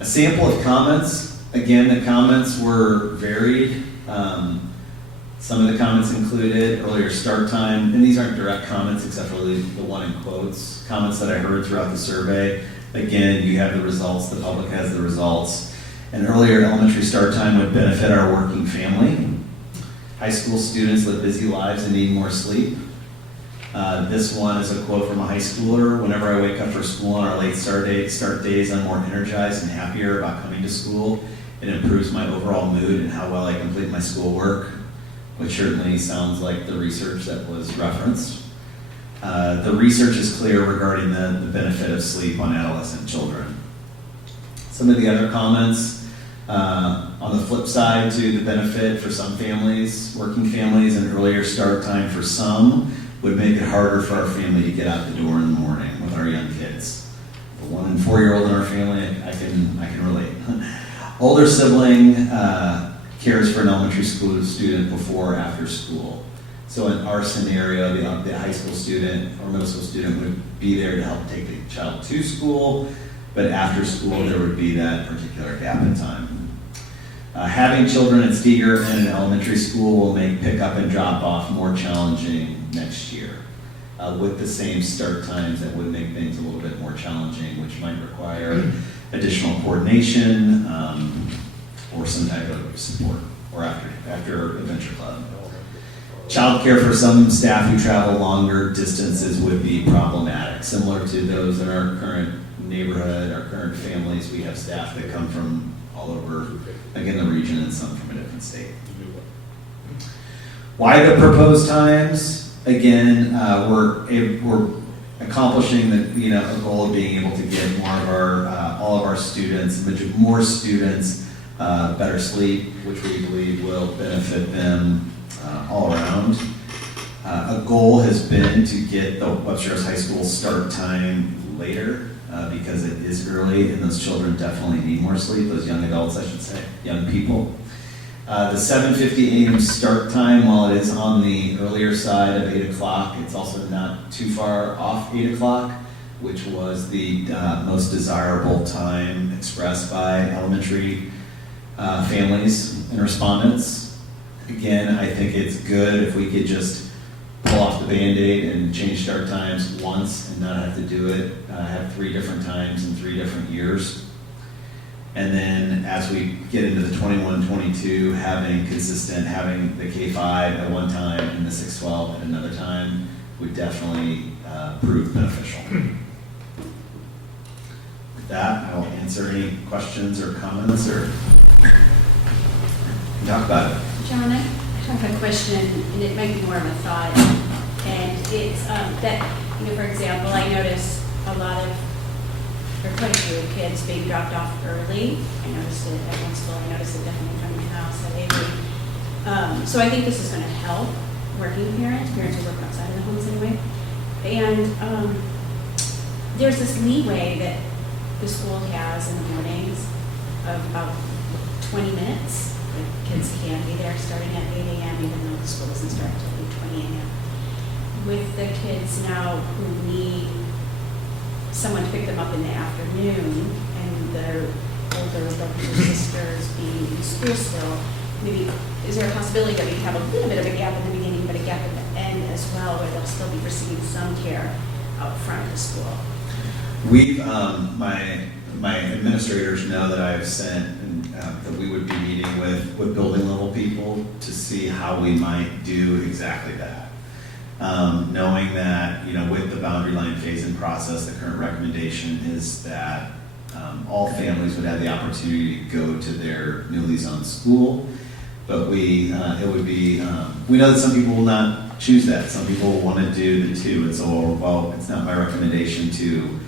A sample of comments. Again, the comments were varied. Some of the comments included earlier start time, and these aren't direct comments except for the one in quotes, comments that I heard throughout the survey. Again, you have the results, the public has the results. An earlier elementary start time would benefit our working family. High school students live busy lives and need more sleep. This one is a quote from a high schooler. Whenever I wake up for school on our late start days, I'm more energized and happier about coming to school. It improves my overall mood and how well I complete my schoolwork, which certainly sounds like the research that was referenced. The research is clear regarding the benefit of sleep on adolescent children. Some of the other comments, on the flip side to the benefit for some families, working families, an earlier start time for some would make it harder for our family to get out the door in the morning with our young kids. The 1 and 4-year-old in our family, I can relate. Older sibling cares for an elementary school student before or after school. So in our scenario, the high school student or middle school student would be there to help take the child to school, but after school there would be that particular gap in time. Having children at Steger and an elementary school will make pickup and drop off more challenging next year. With the same start times, that would make things a little bit more challenging, which might require additional coordination or some type of support, or after Adventure Club. Childcare for some staff who travel longer distances would be problematic. Similar to those in our current neighborhood, our current families, we have staff that come from all over, again, the region, and some from a different state. Why the proposed times? Again, we're accomplishing a goal of being able to get all of our students, more students, better sleep, which we believe will benefit them all around. A goal has been to get the Webster High School start time later because it is early and those children definitely need more sleep, those young adults, I should say, young people. The 7:50 a.m. start time, while it is on the earlier side of 8 o'clock, it's also not too far off 8 o'clock, which was the most desirable time expressed by elementary families and respondents. Again, I think it's good if we could just pull off the Band-Aid and change start times once and not have to do it, have 3 different times in 3 different years. And then as we get into the 21-22, having the K-5 at one time and the 6-12 at another time would definitely prove beneficial. With that, I will answer any questions or comments or talk about it. John, I have a question, and it might be more of a thought, and it's that, for example, I notice a lot of, or quite a few kids being dropped off early. I noticed it at one school, I noticed it definitely from my house at Avery. So I think this is going to help working parents who work outside of the homes anyway. And there's this leeway that the school has in the mornings of about 20 minutes. The kids can be there starting at 8 a.m. even though the school doesn't start until 8:20 a.m. With the kids now who need someone to pick them up in the afternoon and their older brothers or sisters being in school still, maybe is there a possibility that we have a little bit of a gap in the beginning but a gap at the end as well where they'll still be receiving some care out front of the school? We've, my administrators know that I've sent and that we would be meeting with building level people to see how we might do exactly that. Knowing that, with the boundary line phase-in process, the current recommendation is that all families would have the opportunity to go to their newly zoned school, but we know that some people will not choose that. Some people will want to do the 2, and so, it's not my recommendation to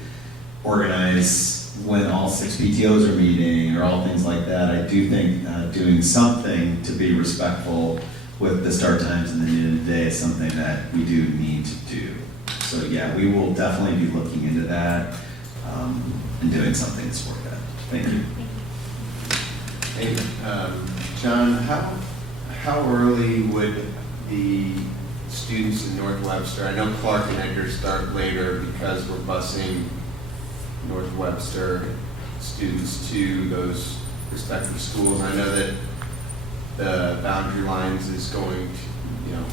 organize when all 6 PTOs are meeting or all things like that. I do think doing something to be respectful with the start times and the end of the day is something that we do need to do. So yeah, we will definitely be looking into that and doing something to support that. Thank you. Hey, John, how early would the students in North Webster, I know Clark and Edgar start later because we're busing North Webster students to those respective schools. I know that the Boundary Lines is going to,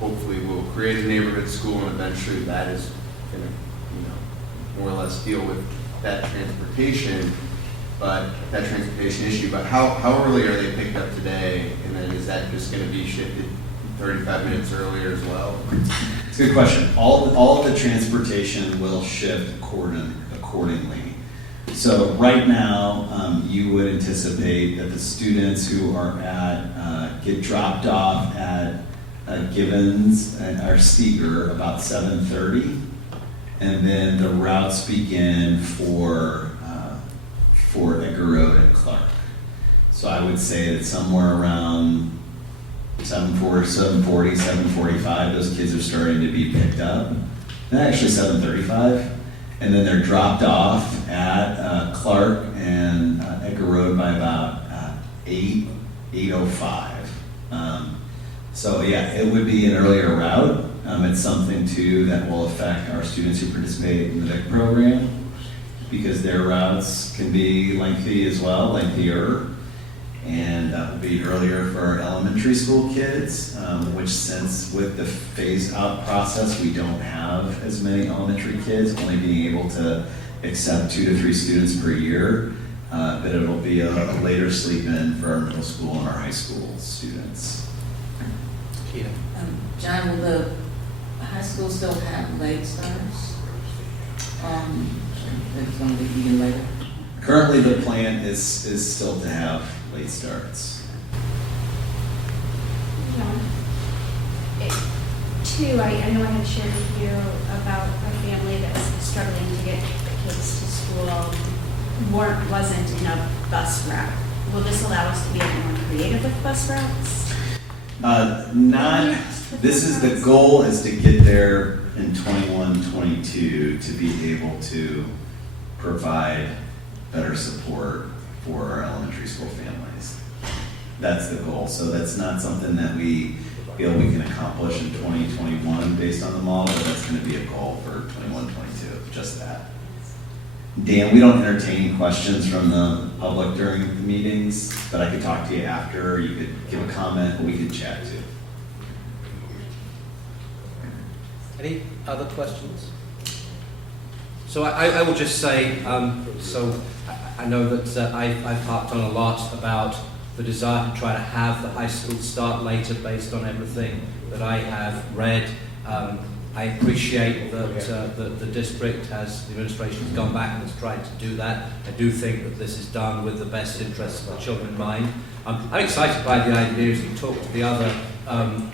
hopefully will create a neighborhood school, and eventually that is going to, more or less deal with that transportation issue. But how early are they picked up today? And then is that just going to be shifted 35 minutes earlier as well? It's a good question. All of the transportation will shift accordingly. So right now, you would anticipate that the students who are get dropped off at Givens or Steger about 7:30, and then the routes begin for Edgar Road and Clark. So I would say that somewhere around 7:40, 7:45, those kids are starting to be picked up. And actually 7:35. And then they're dropped off at Clark and Edgar Road by about 8:05. So yeah, it would be an earlier route. It's something too that will affect our students who participate in the VIC program, because their routes can be lengthy as well, lengthier. And that will be earlier for our elementary school kids, which since with the phase out process, we don't have as many elementary kids, only being able to accept 2 to 3 students per year. But it'll be a later sleep in for our middle school and our high school students. John, will the high school still have late starts? It's going to be even later? Currently, the plan is still to have late starts. Two, I know I had shared with you about a family that's struggling to get kids to school, wasn't in a bus route. Will this allow us to be a bit more creative with bus routes? The goal is to get there in 21-22 to be able to provide better support for our elementary school families. That's the goal. So that's not something that we feel we can accomplish in 2021 based on the model, but that's going to be a goal for 21-22, just that. Dan, we don't entertain questions from the public during the meetings, but I could talk to you after, or you could give a comment, or we could chat too. Any other questions? So I will just say, so I know that I've harped on a lot about the desire to try to have the high school start later based on everything that I have read. I appreciate that the district has, the administration has gone back and has tried to do that. I do think that this is done with the best interests of the children in mind. I'm excited by the idea. As you talk to the other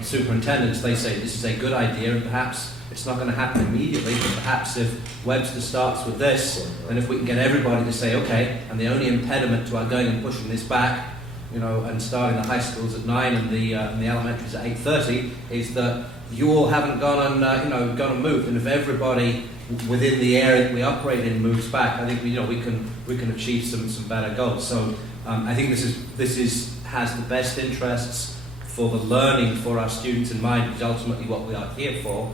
superintendents, they say this is a good idea, and perhaps it's not going to happen immediately, but perhaps if Webster starts with this, and if we can get everybody to say, okay, and the only impediment to our going and pushing this back, and starting the high schools at 9 and the elementaries at 8:30, is that you all haven't gone and moved. And if everybody within the area that we operate in moves back, I think we can achieve some better goals. So I think this has the best interests for the learning for our students in mind, which is ultimately what we are here for.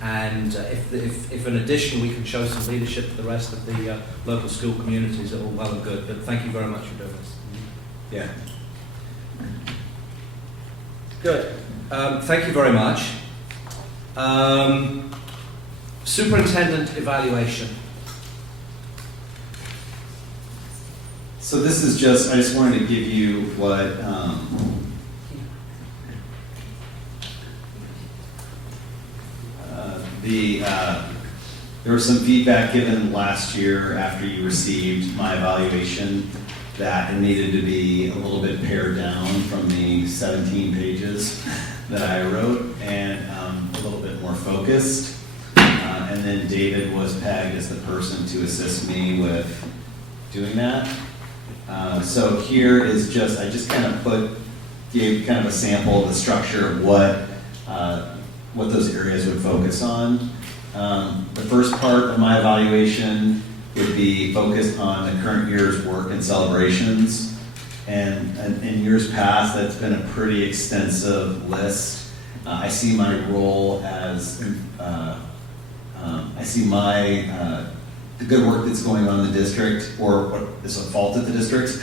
And if in addition we can show some leadership to the rest of the local school communities, it all well and good. But thank you very much for doing this. Yeah. Good. Thank you very much. Superintendent evaluation. So this is I just wanted to give you what there was some feedback given last year after you received my evaluation that it needed to be a little bit pared down from the 17 pages that I wrote, and a little bit more focused. And then David was pegged as the person to assist me with doing that. So here is I just kind of gave kind of a sample of the structure of what those areas would focus on. The first part of my evaluation would be focused on the current year's work and celebrations. And in years past, that's been a pretty extensive list. I see my role as, I see the good work that's going on in the district, or what is a fault at the district,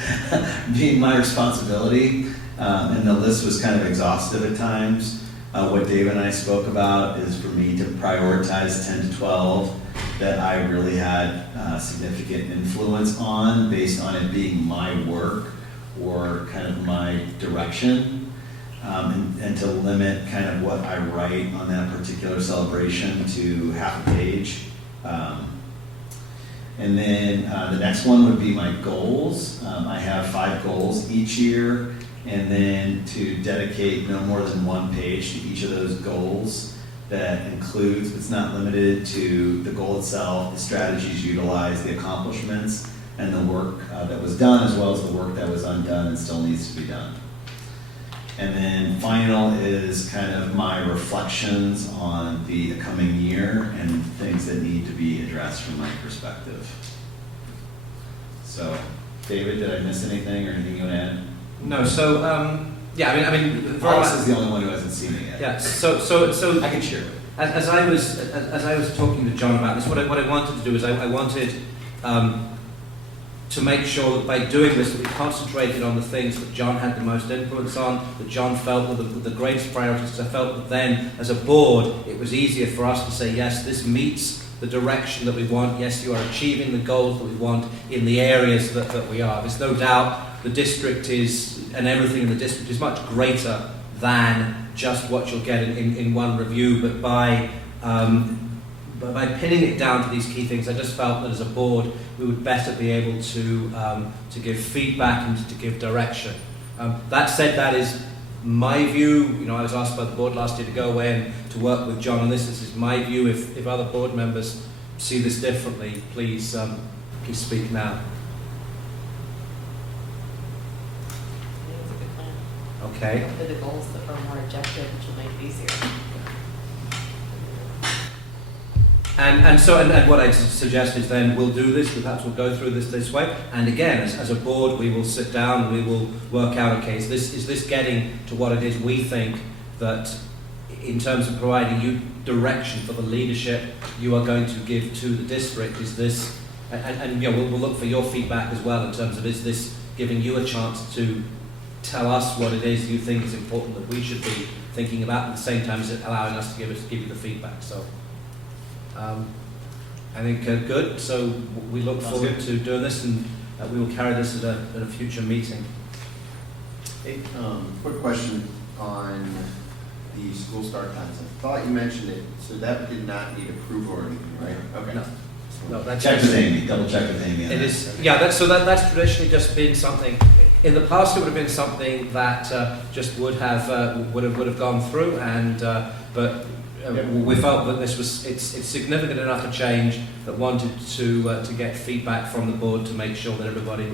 being my responsibility. And the list was kind of exhaustive at times. What Dave and I spoke about is for me to prioritize 10 to 12 that I really had significant influence on based on it being my work or kind of my direction, and to limit kind of what I write on that particular celebration to half a page. And then the next one would be my goals. I have 5 goals each year, and then to dedicate no more than 1 page to each of those goals. That includes, but it's not limited to, the goal itself, the strategies utilized, the accomplishments, and the work that was done, as well as the work that was undone and still needs to be done. And then final is kind of my reflections on the coming year and things that need to be addressed from my perspective. So, David, did I miss anything or anything you want to add? No, so, yeah, I mean, Ross is the only one who hasn't seen it yet. Yeah, so I can share it. As I was talking to John about this, what I wanted to do is I wanted to make sure that by doing this, that we concentrated on the things that John had the most influence on, that John felt were the greatest priorities. I felt that then, as a board, it was easier for us to say, yes, this meets the direction that we want. Yes, you are achieving the goals that we want in the areas that we are. There's no doubt the district is, and everything in the district is much greater than just what you'll get in one review, but by pinning it down to these key things, I just felt that as a board we would better be able to give feedback and to give direction. That said, that is my view. You know, I was asked by the board last year to go away and to work with John on this. This is my view. If other board members see this differently, please speak now. Okay. For the goals that are more objective, which will make it easier. And what I suggest is then we'll do this, perhaps we'll go through this way, and again, as a board, we will sit down and we will work out, okay, is this getting to what it is we think that, in terms of providing you direction for the leadership you are going to give to the district, is this, and you know, we'll look for your feedback as well in terms of, is this giving you a chance to tell us what it is you think is important that we should be thinking about, at the same time as allowing us to give you the feedback. So I think good. So we look forward to doing this, and we will carry this at a future meeting. Hey, quick question on the school start times. I thought you mentioned it, so that did not need approval or anything, right? Okay. No, that's check with Amy. Double check with Amy. It is. Yeah. That's traditionally just been something. In the past, it would have been something that just would have gone through, and but we felt that it's significant enough a change that wanted to get feedback from the board to make sure that everybody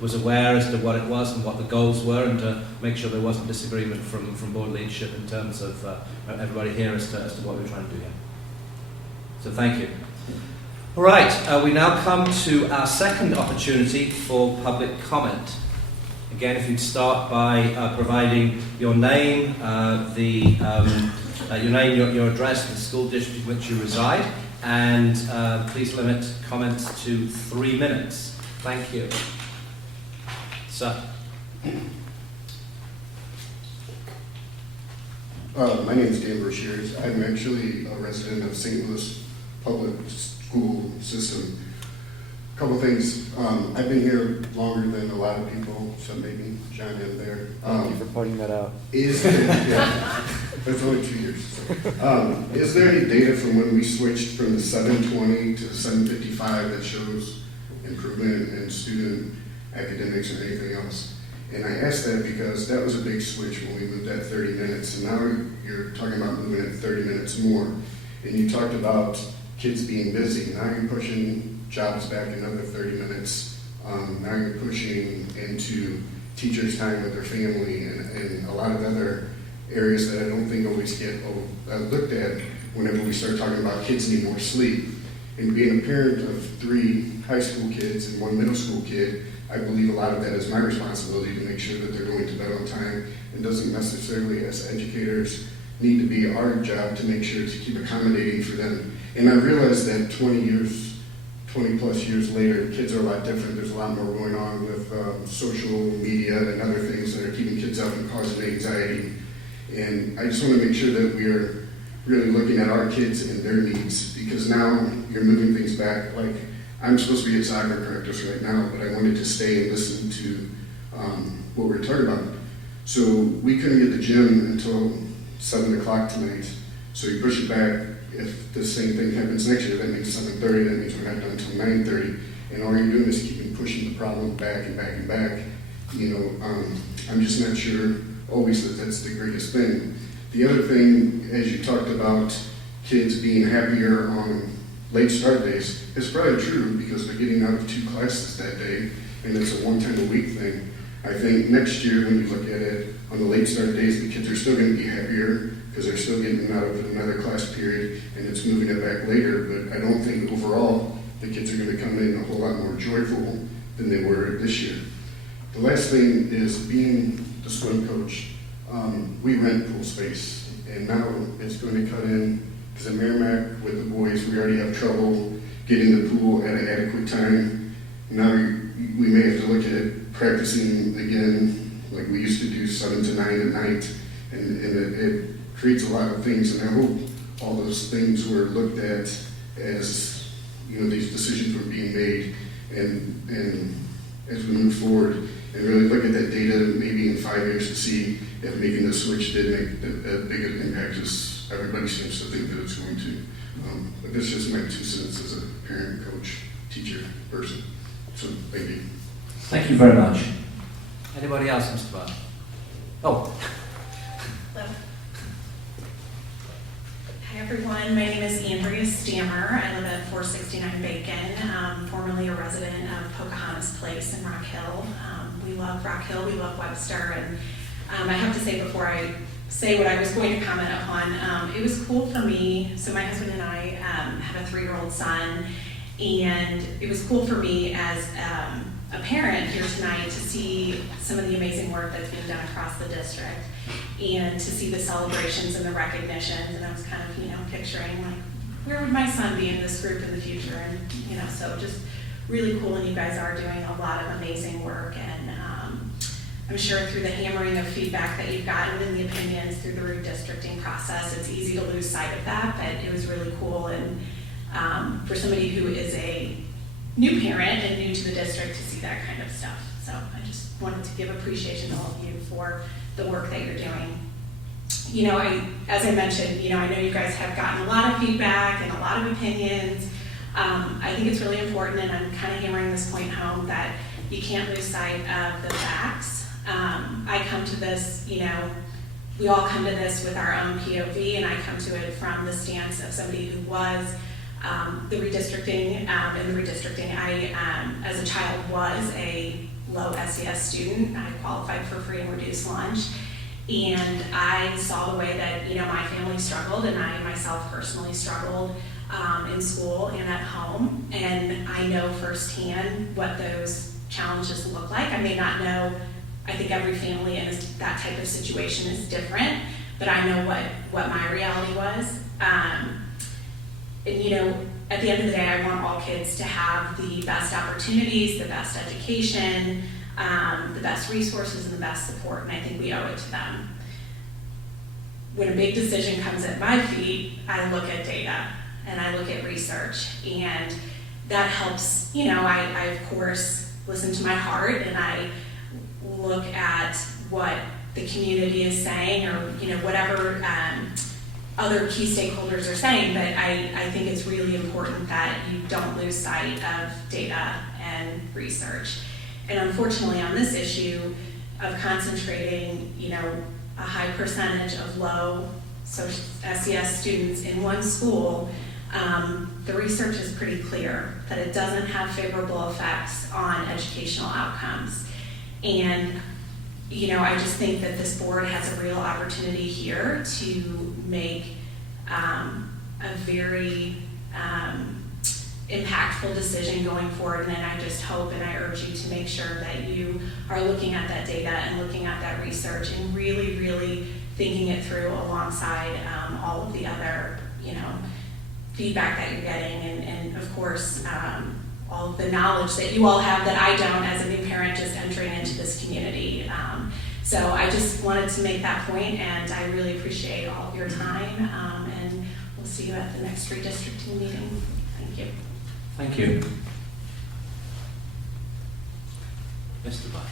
was aware as to what it was and what the goals were, and to make sure there wasn't disagreement from board leadership in terms of everybody here as to what we're trying to do here. So thank you. All right, we now come to our second opportunity for public comment. Again, if you'd start by providing your name, your address, the school district in which you reside, and please limit comments to 3 minutes. Thank you. Sir. My name is Dan Brashears. I'm actually a resident of St. Louis Public School System. A couple things. I've been here longer than a lot of people, so maybe John in there. Thank you for pointing that out. It's only 2 years. So. Is there any data from when we switched from the 720 to the 755 that shows improvement in student academics or anything else? And I asked that because that was a big switch when we moved at 30 minutes, and now you're talking about moving at 30 minutes more. And you talked about kids being busy. Now you're pushing jobs back another 30 minutes. Now you're pushing into teachers' time with their family and a lot of other areas that I don't think always get looked at whenever we start talking about kids need more sleep. And being a parent of 3 high school kids and 1 middle school kid, I believe a lot of that is my responsibility to make sure that they're going to bed on time, and doesn't necessarily, as educators, need to be our job to make sure to keep accommodating for them. And I realize that 20 plus years later, kids are a lot different. There's a lot more going on with social media and other things that are keeping kids up and causing anxiety. And I just want to make sure that we are really looking at our kids and their needs, because now you're moving things back. Like, I'm supposed to be at soccer practice right now, but I wanted to stay and listen to what we were talking about. So we couldn't get to the gym until 7 o'clock tonight. So you push it back. If the same thing happens next year, that means 7:30. That means we're not done until 9:30. And all you're doing is keeping pushing the problem back and back and back. I'm just not sure always that that's the greatest thing. The other thing, as you talked about kids being happier on late start days, it's probably true because they're getting out of 2 classes that day, and it's a 1 time a week thing. I think next year, when you look at it, on the late start days, the kids are still going to be happier because they're still getting out of another class period, and it's moving it back later. But I don't think overall the kids are going to come in a whole lot more joyful than they were this year. The last thing is being the swim coach. We rent pool space, and now it's going to cut in because at Merrimack with the boys, we already have trouble getting the pool at an adequate time. Now we may have to look at practicing again, like we used to do 7 to 9 at night, and it creates a lot of things. And I hope all those things were looked at as these decisions were being made, and as we move forward and really look at that data maybe in 5 years to see if making the switch did make a big impact as everybody seems to think that it's going to. But this is my 2 cents as a parent, coach, teacher, person. So thank you. Thank you very much. Anybody else, Mr. Barr? Oh. Hello. Hi everyone, my name is Andrea Stammer. I live at 469 Bacon, formerly a resident of Pocahontas Place in Rock Hill. We love Rock Hill, we love Webster, and I have to say before I say what I was going to comment upon, it was cool for me. So my husband and I have a 3-year-old son, and it was cool for me as a parent here tonight to see some of the amazing work that's being done across the district, and to see the celebrations and the recognitions. And I was kind of, picturing like, where would my son be in this group in the future? And, so just really cool. And you guys are doing a lot of amazing work. And I'm sure through the hammering of feedback that you've gotten and the opinions through the redistricting process, it's easy to lose sight of that, but it was really cool. And for somebody who is a new parent and new to the district to see that kind of stuff. So I just wanted to give appreciation to all of you for the work that you're doing. As I mentioned, I know you guys have gotten a lot of feedback and a lot of opinions. I think it's really important, and I'm kind of hammering this point home, that you can't lose sight of the facts. I come to this, we all come to this with our own POV, and I come to it from the stance of somebody who was the redistricting. In the redistricting, I, as a child, was a low SES student. I qualified for free and reduced lunch. And I saw the way that, my family struggled, and I myself personally struggled in school and at home. And I know firsthand what those challenges look like. I may not know, I think every family in that type of situation is different, but I know what my reality was. And at the end of the day, I want all kids to have the best opportunities, the best education, the best resources, and the best support, and I think we owe it to them. When a big decision comes at my feet, I look at data and I look at research, and that helps. I of course listen to my heart, and I look at what the community is saying, or whatever other key stakeholders are saying. But I think it's really important that you don't lose sight of data and research. And unfortunately, on this issue of concentrating, a high percentage of low SES students in one school, the research is pretty clear that it doesn't have favorable effects on educational outcomes. And, I just think that this board has a real opportunity here to make a very impactful decision going forward. And then I just hope and I urge you to make sure that you are looking at that data and looking at that research and really, really thinking it through alongside all of the other, feedback that you're getting, and of course, all of the knowledge that you all have that I don't as a new parent just entering into this community. So I just wanted to make that point, and I really appreciate all of your time, and we'll see you at the next redistricting meeting. Thank you. Thank you. Mr. Black.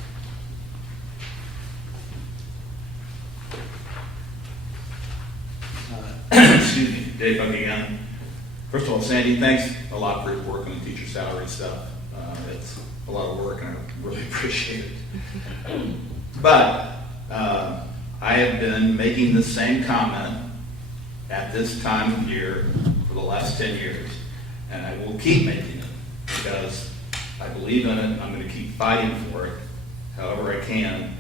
Excuse me, Dave Buck again. First of all, Sandy, thanks a lot for your work on the teacher salary stuff. It's a lot of work, and I really appreciate it. But I have been making the same comment at this time of year for the last 10 years, and I will keep making it because I believe in it, and I'm going to keep fighting for it however I can,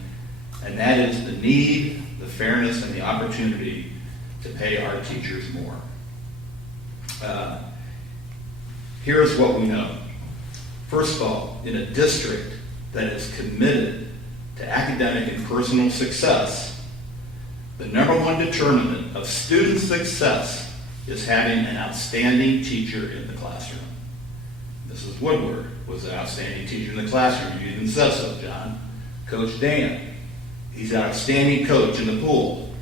and that is the need, the fairness, and the opportunity to pay our teachers more. Here's what we know. First of all, in a district that is committed to academic and personal success, the number one determinant of student success is having an outstanding teacher in the classroom. Mrs. Woodward was an outstanding teacher in the classroom. You even said so, John. Coach Dan, he's an outstanding coach in the pool.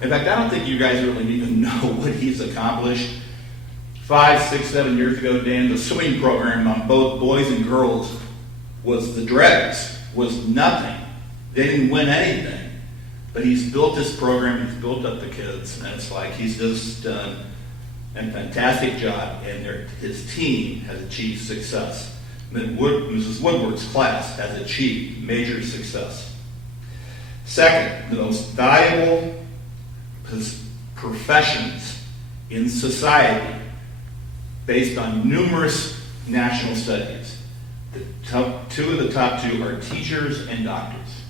In fact, I don't think you guys really even know what he's accomplished. 5, 6, 7 years ago, Dan, the swimming program on both boys and girls was the dregs, was nothing. They didn't win anything. But he's built this program, he's built up the kids, and it's like he's just done a fantastic job, and his team has achieved success. Mrs. Woodward's class has achieved major success. Second, the most valuable professions in society, based on numerous national studies. Two of the top two are teachers and doctors.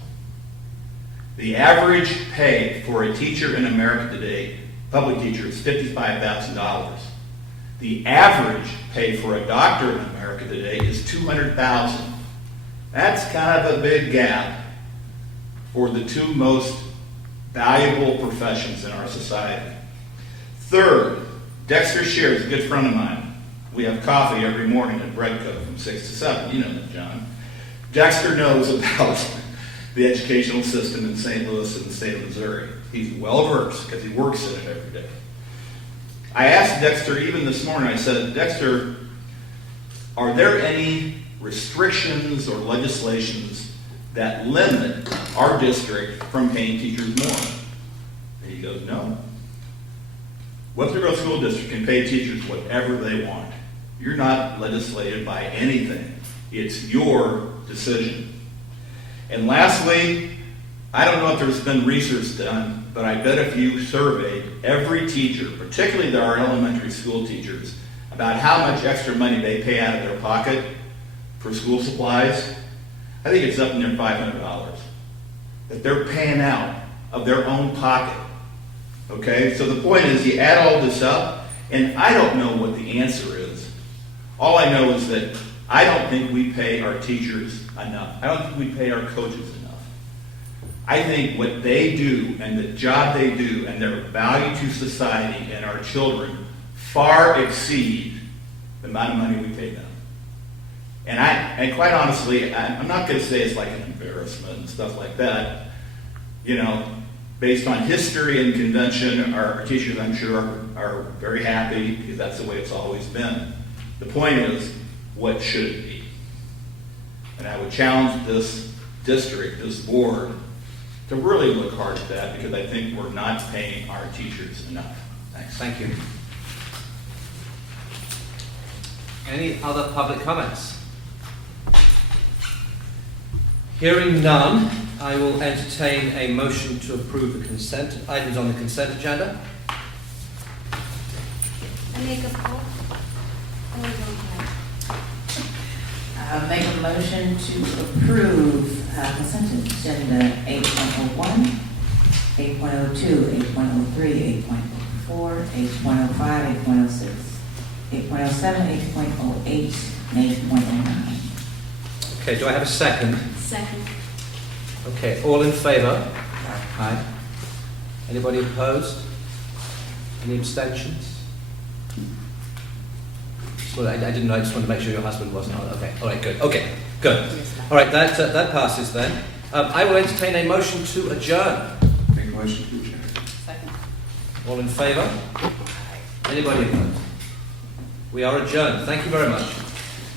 The average pay for a teacher in America today, public teacher, is $55,000. The average pay for a doctor in America today is $200,000. That's kind of a big gap for the two most valuable professions in our society. Third, Dexter Shear is a good friend of mine. We have coffee every morning at Breadco from 6 to 7. You know that, John. Dexter knows about the educational system in St. Louis and the state of Missouri. He's well versed because he works in it every day. I asked Dexter even this morning, I said, Dexter, are there any restrictions or legislations that limit our district from paying teachers more? And he goes, no. Webster Grove School District can pay teachers whatever they want. You're not legislated by anything. It's your decision. And lastly, I don't know if there's been research done, but I bet if you surveyed every teacher, particularly our elementary school teachers, about how much extra money they pay out of their pocket for school supplies, I think it's up near $500 that they're paying out of their own pocket. Okay, so the point is you add all this up, and I don't know what the answer is. All I know is that I don't think we pay our teachers enough. I don't think we pay our coaches enough. I think what they do and the job they do and their value to society and our children far exceed the amount of money we pay them. And quite honestly, I'm not going to say it's like an embarrassment and stuff like that. You know, based on history and convention, our teachers, I'm sure, are very happy because that's the way it's always been. The point is, what should it be? And I would challenge this district, this board, to really look hard at that because I think we're not paying our teachers enough. Thanks. Thank you. Any other public comments? Hearing none, I will entertain a motion to approve the consent items on the consent agenda. I make a poll. Make a motion to approve consent agenda 8.01, 8.02, 8.03, 8.04, 8.05, 8.06. 8.07, 8.08, and 8.09. Okay, do I have a second? Second. Okay, all in favour? Aye. Anybody opposed? Any abstentions? Well, I didn't know, I just wanted to make sure your husband wasn't on. Okay, all right, good. Okay, good. All right, that passes then. I will entertain a motion to adjourn. Make a motion to adjourn. Second. All in favour? Anybody opposed? We are adjourned. Thank you very much.